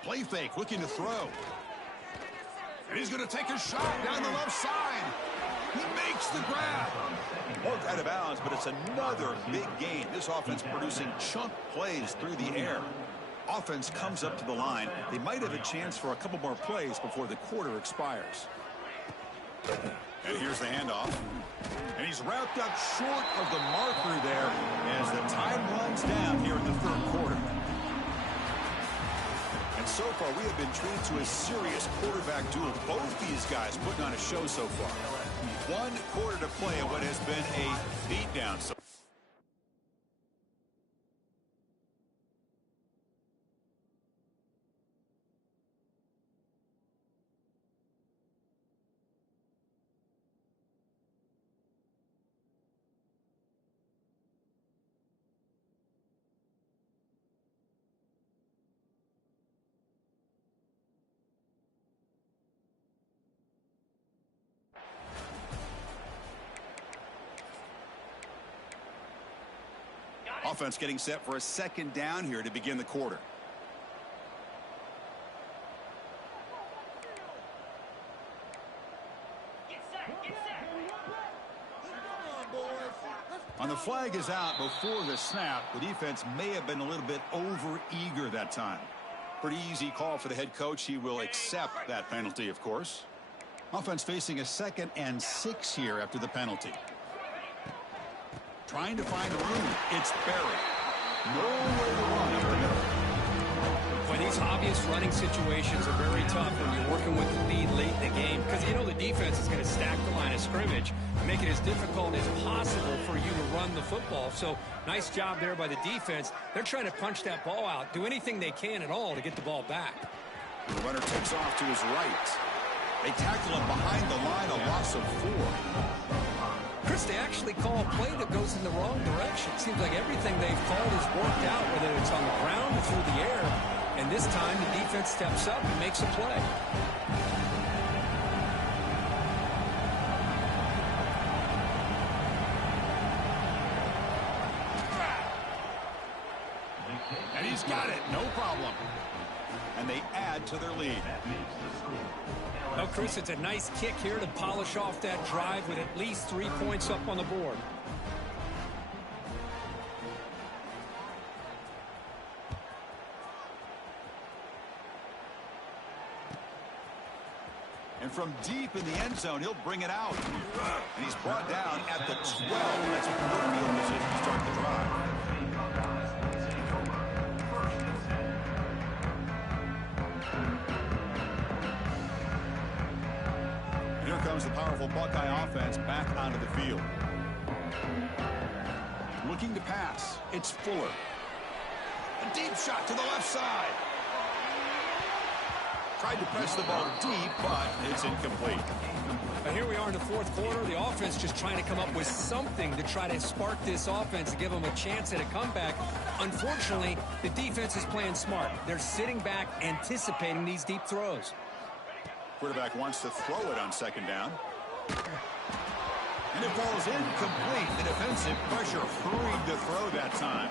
Play fake, looking to throw. And he's going to take a shot down the left side. He makes the grab. Walked out of bounds, but it's another big gain. This offense producing chunk plays through the air. Offense comes up to the line. They might have a chance for a couple more plays before the quarter expires. And here's the handoff. And he's wrapped up short of the marker there as the time runs down here in the third quarter. And so far, we have been treated to a serious quarterback duel. Both these guys putting on a show so far. 1 quarter to play in what has been a beatdown. So offense getting set for a second down here to begin the quarter. On the flag is out before the snap. The defense may have been a little bit over-eager that time. Pretty easy call for the head coach. He will accept that penalty, of course. Offense facing a 2nd and 6 here after the penalty. Trying to find room. It's Barry. Nowhere to run up the middle. Boy, these obvious running situations are very tough when you're working with the lead late in the game because you know the defense is going to stack the line of scrimmage and make it as difficult as possible for you to run the football. So nice job there by the defense. They're trying to punch that ball out, do anything they can at all to get the ball back. The runner takes off to his right. They tackle him behind the line, a loss of 4. Chris, they actually call a play that goes in the wrong direction. Seems like everything they've called has worked out, whether it's on the ground or through the air. And this time, the defense steps up and makes a play. And he's got it. No problem. And they add to their lead. Well, Chris, it's a nice kick here to polish off that drive with at least 3 points up on the board. And from deep in the end zone, he'll bring it out. And he's brought down at the 12. That's a poor field position to start the drive. And here comes the powerful Buckeye offense back onto the field. Looking to pass. It's Fuller. A deep shot to the left side. Tried to press the ball deep, but it's incomplete. Now here we are in the fourth quarter. The offense just trying to come up with something to try to spark this offense to give them a chance at a comeback. Unfortunately, the defense is playing smart. They're sitting back, anticipating these deep throws. Quarterback wants to throw it on second down. And it falls incomplete. The defensive pressure hurried to throw that time.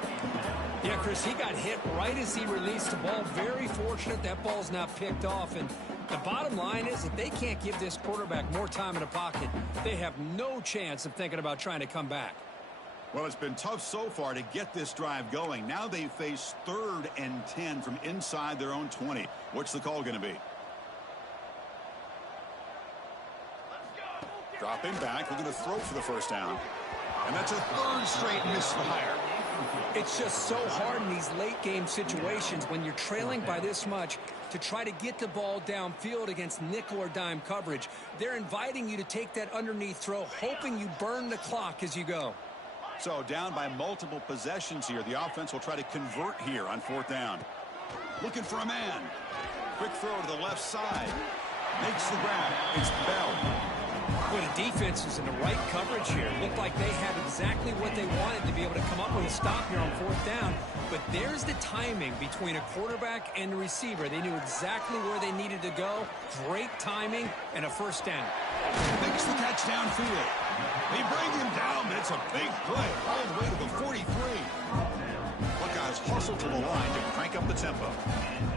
Yeah, Chris, he got hit right as he released the ball. Very fortunate that ball's not picked off. And the bottom line is that they can't give this quarterback more time in the pocket. They have no chance of thinking about trying to come back. Well, it's been tough so far to get this drive going. Now they face 3rd and 10 from inside their own 20. What's the call going to be? Dropping back, we're going to throw for the first down. And that's a 3rd straight misfire. It's just so hard in these late game situations when you're trailing by this much to try to get the ball downfield against nickel or dime coverage. They're inviting you to take that underneath throw, hoping you burn the clock as you go. So down by multiple possessions here. The offense will try to convert here on 4th down. Looking for a man. Quick throw to the left side. Makes the grab. It's Bell. Well, the defense is in the right coverage here. Looked like they had exactly what they wanted to be able to come up with a stop here on 4th down. But there's the timing between a quarterback and the receiver. They knew exactly where they needed to go. Great timing and a first down. Makes the catch downfield. They bring him down, but it's a big play all the way to the 43. Buckeyes hustle to the line to crank up the tempo.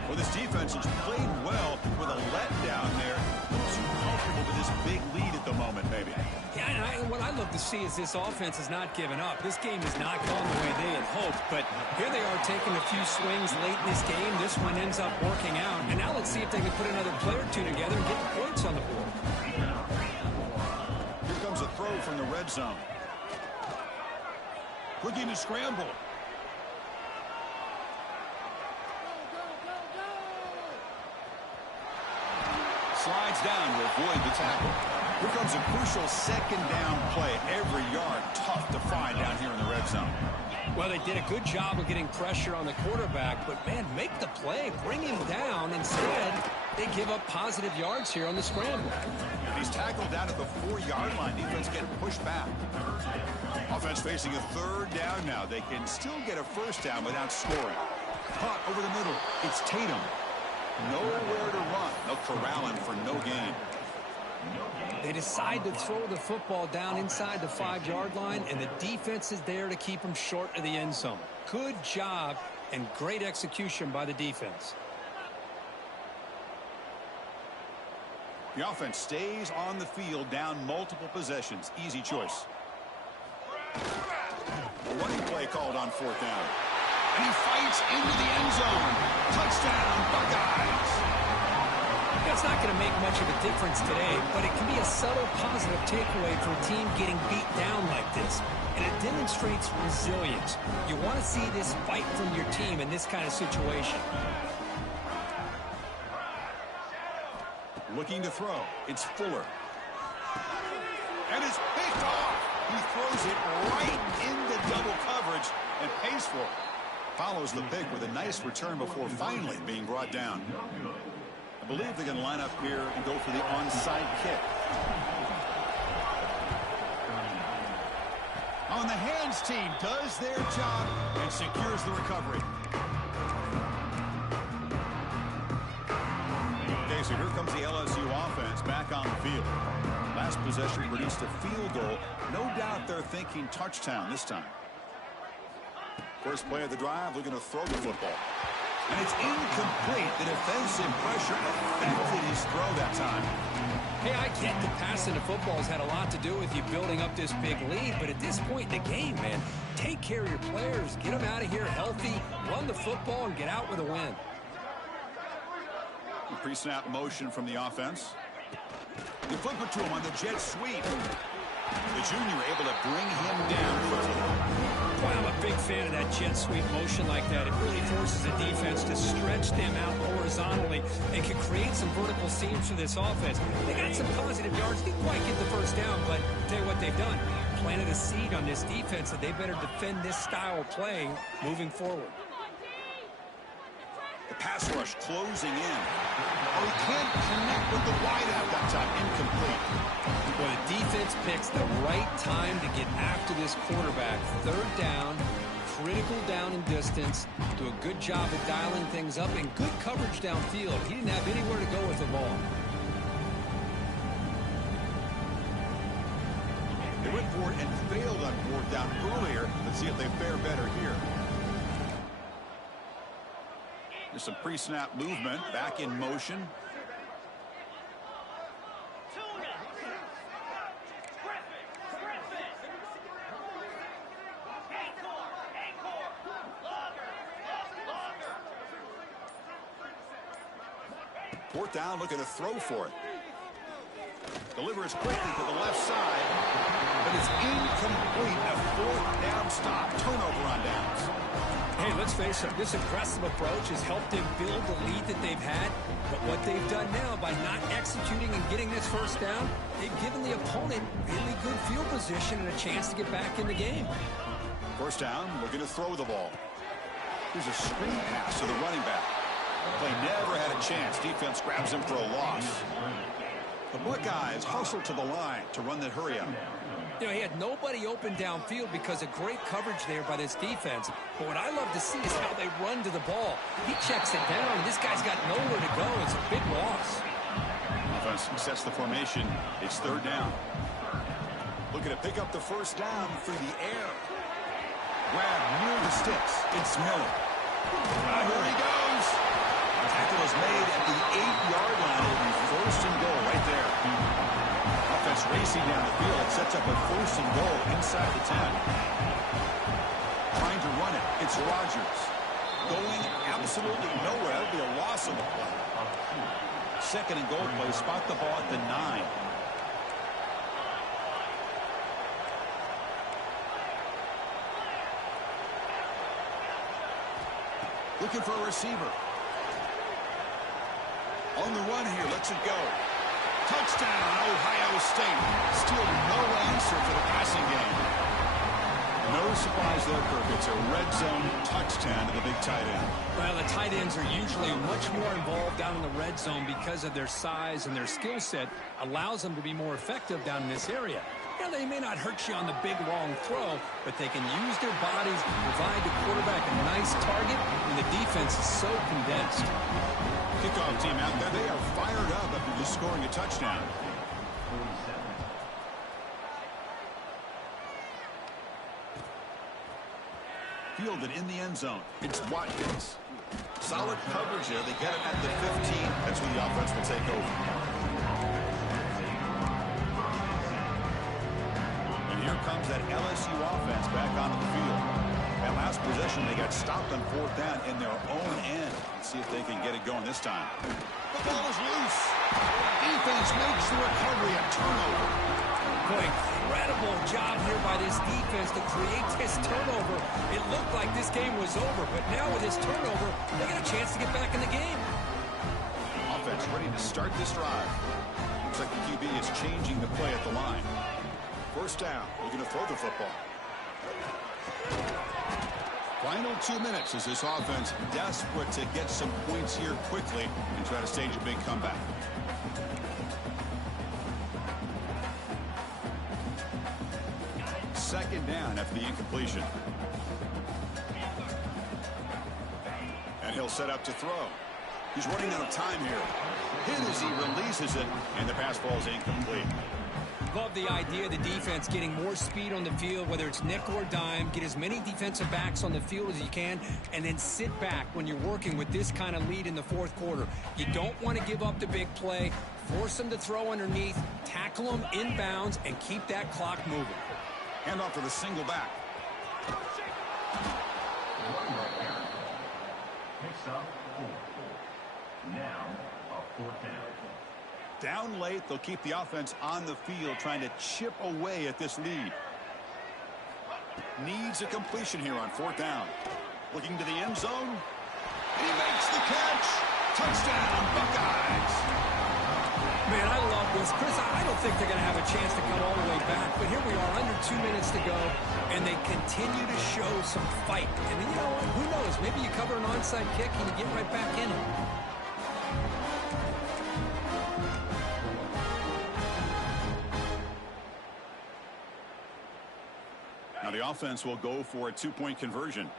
Well, this defense has played well with a letdown there. Too comfortable with this big lead at the moment, maybe. Yeah, and what I love to see is this offense has not given up. This game has not gone the way they had hoped, but here they are taking a few swings late in this game. This one ends up working out, and now let's see if they can put another play or two together and get the points on the board. Here comes a throw from the red zone. Looking to scramble. Slides down to avoid the tackle. Here comes a crucial second down play. Every yard tough to find down here in the red zone. Well, they did a good job of getting pressure on the quarterback, but, man, make the play, bring him down. Instead, they give up positive yards here on the scramble. He's tackled down at the 4-yard line. Defense getting pushed back. Offense facing a 3rd down now. They can still get a first down without scoring. Caught over the middle. It's Tatum. Nowhere to run. They'll corral him for no gain. They decide to throw the football down inside the 5-yard line, and the defense is there to keep them short of the end zone. Good job and great execution by the defense. The offense stays on the field down multiple possessions. Easy choice. A running play called on 4th down. And he fights into the end zone. Touchdown, Buckeyes. That's not going to make much of a difference today, but it can be a subtle positive takeaway for a team getting beat down like this. And it demonstrates resilience. You want to see this fight from your team in this kind of situation. Looking to throw. It's Fuller. And it's picked off. He throws it right into double coverage and pays for it. Follows the pick with a nice return before finally being brought down. I believe they're going to line up here and go for the onside kick. On the hands team does their job and secures the recovery. Okay, so here comes the LSU offense back on the field. Last possession produced a field goal. No doubt they're thinking touchdown this time. First play of the drive, they're going to throw the football. And it's incomplete. The defensive pressure affected his throw that time. Hey, I get the passing the football has had a lot to do with you building up this big lead, but at this point in the game, man, take care of your players. Get them out of here healthy, run the football, and get out with a win. Pre-snap motion from the offense. They flip it to him on the jet sweep. The junior able to bring him down quickly. Boy, I'm a big fan of that jet sweep motion like that. It really forces the defense to stretch them out horizontally and can create some vertical seams for this offense. They got some positive yards. Didn't quite get the first down, but I'll tell you what they've done. Planted a seed on this defense that they better defend this style of play moving forward. The pass rush closing in. Oh, he can't connect with the wideout that time. Incomplete. Well, the defense picks the right time to get after this quarterback. Third down, critical down and distance. Do a good job of dialing things up and good coverage downfield. He didn't have anywhere to go with the ball. They went for it and failed on fourth down earlier. Let's see if they fare better here. There's some pre-snap movement. Back in motion. Fourth down, looking to throw for it. Delivers quickly to the left side, but it's incomplete. A fourth down stop. Turnover on downs. Hey, let's face it, this aggressive approach has helped them build the lead that they've had. But what they've done now, by not executing and getting this first down, they've given the opponent really good field position and a chance to get back in the game. First down, looking to throw the ball. Here's a screen pass to the running back. Play never had a chance. Defense grabs him for a loss. The Buckeyes hustle to the line to run that hurry up. You know, he had nobody open downfield because of great coverage there by this defense. But what I love to see is how they run to the ball. He checks it down, and this guy's got nowhere to go. It's a big loss. Offense sets the formation. It's third down. Looking to pick up the first down through the air. Grab near the sticks. It's Miller. Here he goes. Tackle is made at the 8-yard line. It'll be first and goal right there. Offense racing down the field. Sets up a first and goal inside the 10. Trying to run it. It's Rodgers. Going absolutely nowhere. That'll be a loss of the play. Second and goal play. Spot the ball at the 9. Looking for a receiver. On the run here, lets it go. Touchdown, Ohio State. Still no answer for the passing game. No surprise there, Kirk. It's a red zone touchdown to the big tight end. Well, the tight ends are usually much more involved down in the red zone because of their size and their skill set allows them to be more effective down in this area. Now, they may not hurt you on the big, long throw, but they can use their bodies to provide the quarterback a nice target when the defense is so condensed. Kickoff team out there. They are fired up after just scoring a touchdown. Fielded in the end zone. It's Watkins. Solid coverage there. They get it at the 15. That's when the offense will take over. And here comes that LSU offense back onto the field. That last possession, they got stopped on fourth down in their own end. Let's see if they can get it going this time. The ball is loose. Defense makes the recovery, a turnover. Boy, incredible job here by this defense to create this turnover. It looked like this game was over, but now with this turnover, they got a chance to get back in the game. Offense ready to start this drive. Looks like the QB is changing the play at the line. First down, looking to throw the football. Final 2 minutes as this offense desperate to get some points here quickly and try to stage a big comeback. Second down after the incompletion. And he'll set up to throw. He's running out of time here. Hit as he releases it, and the pass ball is incomplete. Love the idea of the defense getting more speed on the field, whether it's nickel or dime. Get as many defensive backs on the field as you can, and then sit back when you're working with this kind of lead in the fourth quarter. You don't want to give up the big play. Force them to throw underneath, tackle them inbounds, and keep that clock moving. Hand off to the single back. Picks up 4. Now, a fourth down. Down late, they'll keep the offense on the field trying to chip away at this lead. Needs a completion here on 4th down. Looking to the end zone. He makes the catch. Touchdown, Buckeyes. Man, I love this. Chris, I don't think they're going to have a chance to come all the way back, but here we are, under 2 minutes to go, and they continue to show some fight. And you know what? Who knows? Maybe you cover an onside kick and you get right back in it. Now the offense will go for a 2-point conversion.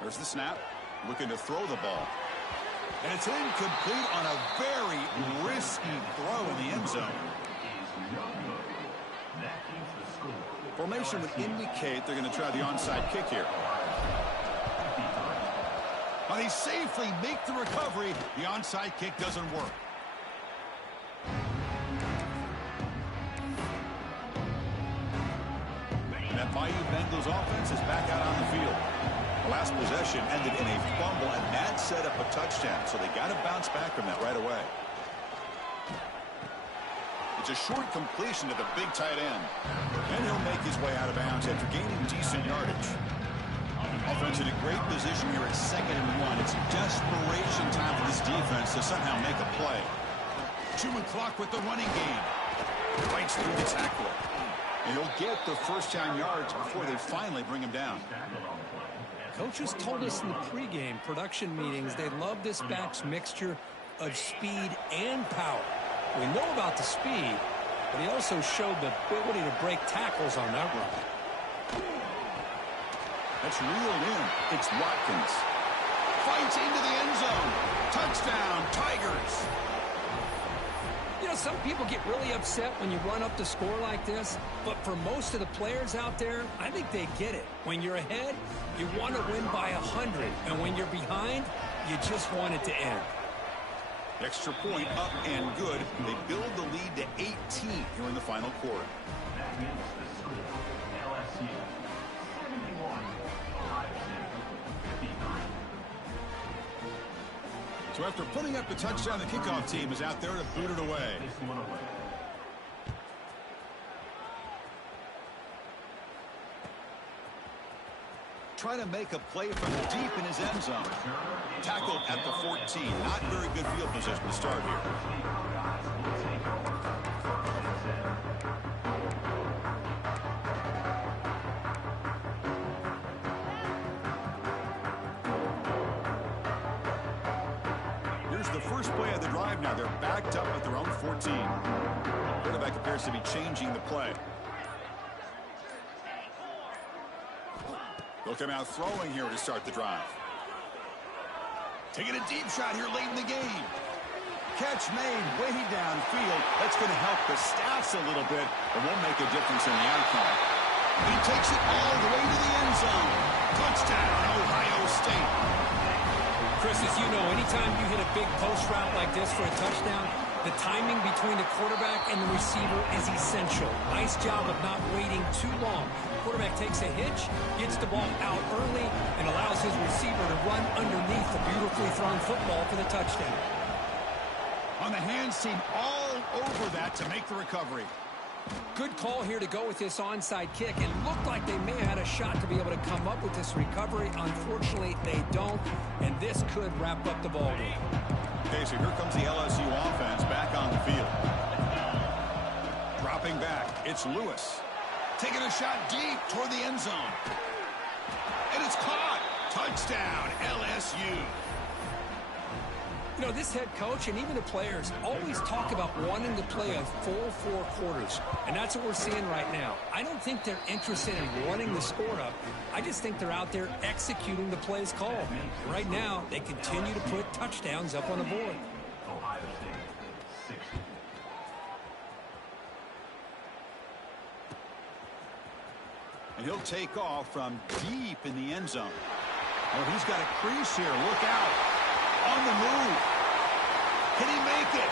There's the snap. Looking to throw the ball. And it's incomplete on a very risky throw in the end zone. Formation would indicate they're going to try the onside kick here. But they safely make the recovery. The onside kick doesn't work. That Bayou Bengals offense is back out on the field. The last possession ended in a fumble, and that set up a touchdown, so they got to bounce back from that right away. It's a short completion to the big tight end. And he'll make his way out of bounds after gaining decent yardage. Offense in a great position here at 2nd and 1. It's desperation time for this defense to somehow make a play. Chewing clock with the running game. Fights through the tackle. And he'll get the first-down yards before they finally bring him down. Coaches told us in the pregame production meetings they love this back's mixture of speed and power. We know about the speed, but he also showed the ability to break tackles on that run. That's reeled in. It's Watkins. Fights into the end zone. Touchdown, Tigers. You know, some people get really upset when you run up the score like this, but for most of the players out there, I think they get it. When you're ahead, you want to win by 100, and when you're behind, you just want it to end. Extra point up and good. They build the lead to 18 here in the final quarter. That means the score, LSU 71, Ohio State 59. So after putting up the touchdown, the kickoff team is out there to boot it away. This one away. Trying to make a play from deep in his end zone. Tackled at the 14. Not very good field position to start here. Here's the first play of the drive now. They're backed up at their own 14. Quarterback appears to be changing the play. They'll come out throwing here to start the drive. Taking a deep shot here late in the game. Catch made way downfield. That's going to help the stats a little bit, but won't make a difference in the outcome. He takes it all the way to the end zone. Touchdown, Ohio State. Chris, as you know, anytime you hit a big post route like this for a touchdown, the timing between the quarterback and the receiver is essential. Nice job of not waiting too long. Quarterback takes a hitch, gets the ball out early, and allows his receiver to run underneath the beautifully thrown football for the touchdown. On the hands team all over that to make the recovery. Good call here to go with this onside kick. It looked like they may have had a shot to be able to come up with this recovery. Unfortunately, they don't, and this could wrap up the ball game. Okay, so here comes the LSU offense back on the field. Dropping back, it's Lewis. Taking a shot deep toward the end zone. And it's caught. Touchdown, LSU. You know, this head coach and even the players always talk about wanting to play a full 4 quarters. And that's what we're seeing right now. I don't think they're interested in running the score up. I just think they're out there executing the plays called. Right now, they continue to put touchdowns up on the board. Ohio State 60. And he'll take off from deep in the end zone. Oh, he's got a crease here. Look out. On the move. Can he make it?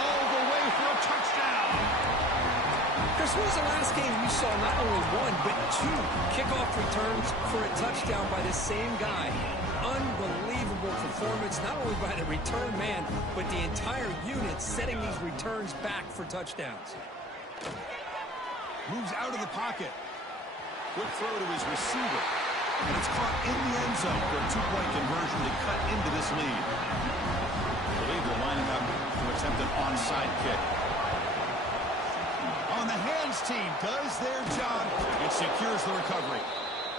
All the way for a touchdown. Chris, when was the last game you saw not only one, but two kickoff returns for a touchdown by the same guy? Unbelievable performance, not only by the return man, but the entire unit setting these returns back for touchdowns. Moves out of the pocket. Quick throw to his receiver. And it's caught in the end zone for a two-point conversion to cut into this lead. I believe they're lining up to attempt an onside kick. On the hands team does their job and secures the recovery.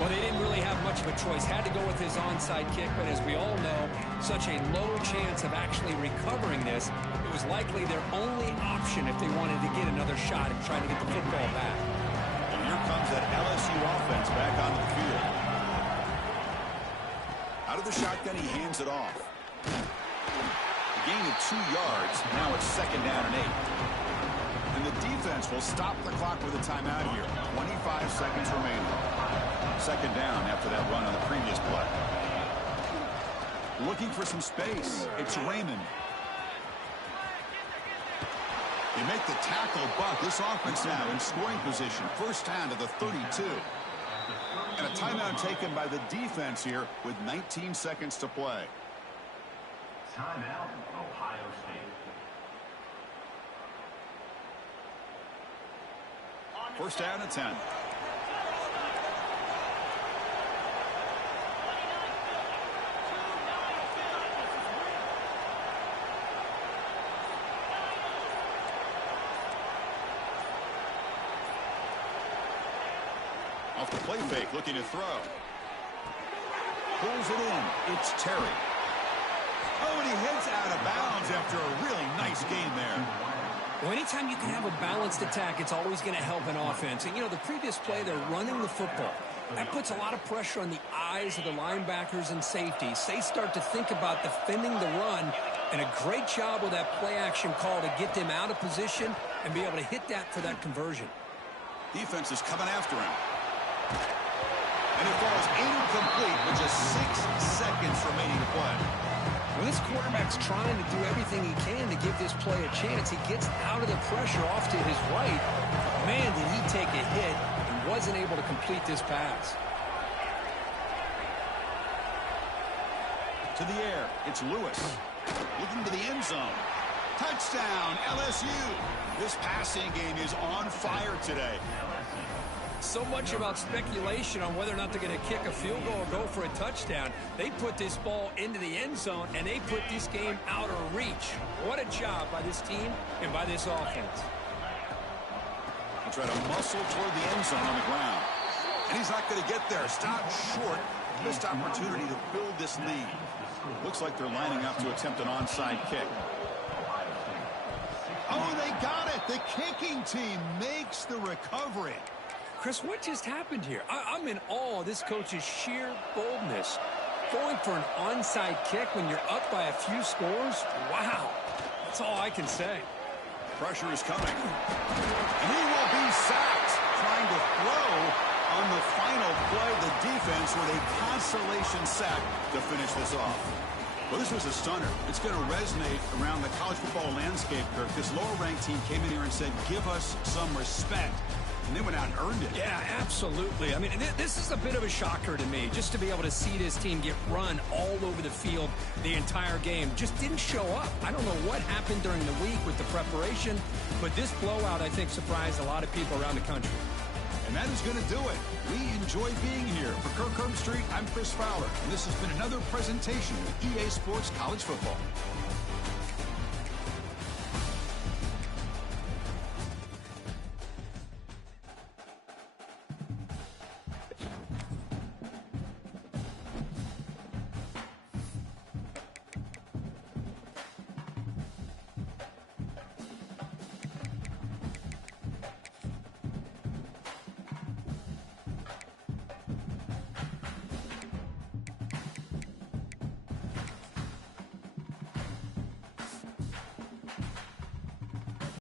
Well, they didn't really have much of a choice. Had to go with his onside kick, but as we all know, such a low chance of actually recovering this. It was likely their only option if they wanted to get another shot at trying to get the football back. And here comes that LSU offense back onto the field. Out of the shotgun, he hands it off. A gain of 2 yards. Now it's 2nd down and 8. And the defense will stop the clock with a timeout here. 25 seconds remaining. 2nd down after that run on the previous play. Looking for some space. It's Raymond. They make the tackle, but this offense now in scoring position. 1st down to the 32. And a timeout taken by the defense here with 19 seconds to play. Timeout, Ohio State. 1st down and 10. Off the play fake, looking to throw. Pulls it in. It's Terry. Oh, and he heads out of bounds after a really nice game there. Well, anytime you can have a balanced attack, it's always going to help an offense. And, you know, the previous play, they're running the football. That puts a lot of pressure on the eyes of the linebackers and safeties. They start to think about defending the run, and a great job with that play-action call to get them out of position and be able to hit that for that conversion. Defense is coming after him. And it falls incomplete with just 6 seconds remaining to play. Well, this quarterback's trying to do everything he can to give this play a chance. He gets out of the pressure off to his right. Man, did he take a hit and wasn't able to complete this pass. To the air, it's Lewis. Looking to the end zone. Touchdown, LSU. This passing game is on fire today. So much about speculation on whether or not they're going to kick a field goal or go for a touchdown. They put this ball into the end zone, and they put this game out of reach. What a job by this team and by this offense. He'll try to muscle toward the end zone on the ground. And he's not going to get there. Stop short. Missed opportunity to build this lead. Looks like they're lining up to attempt an onside kick. Oh, they got it. The kicking team makes the recovery. Chris, what just happened here? I'm in awe of this coach's sheer boldness. Going for an onside kick when you're up by a few scores? Wow. That's all I can say. Pressure is coming. And he will be sacked. Trying to throw on the final play. The defense with a consolation sack to finish this off. Well, this was a stunner. It's going to resonate around the college football landscape, Kirk. This lower-ranked team came in here and said, give us some respect. And they went out and earned it. Yeah, absolutely. I mean, this is a bit of a shocker to me, just to be able to see this team get run all over the field the entire game. Just didn't show up. I don't know what happened during the week with the preparation, but this blowout, I think, surprised a lot of people around the country. And that is going to do it. We enjoy being here. For Kirk Herbstreit, I'm Chris Fowler, and this has been another presentation of EA Sports College Football.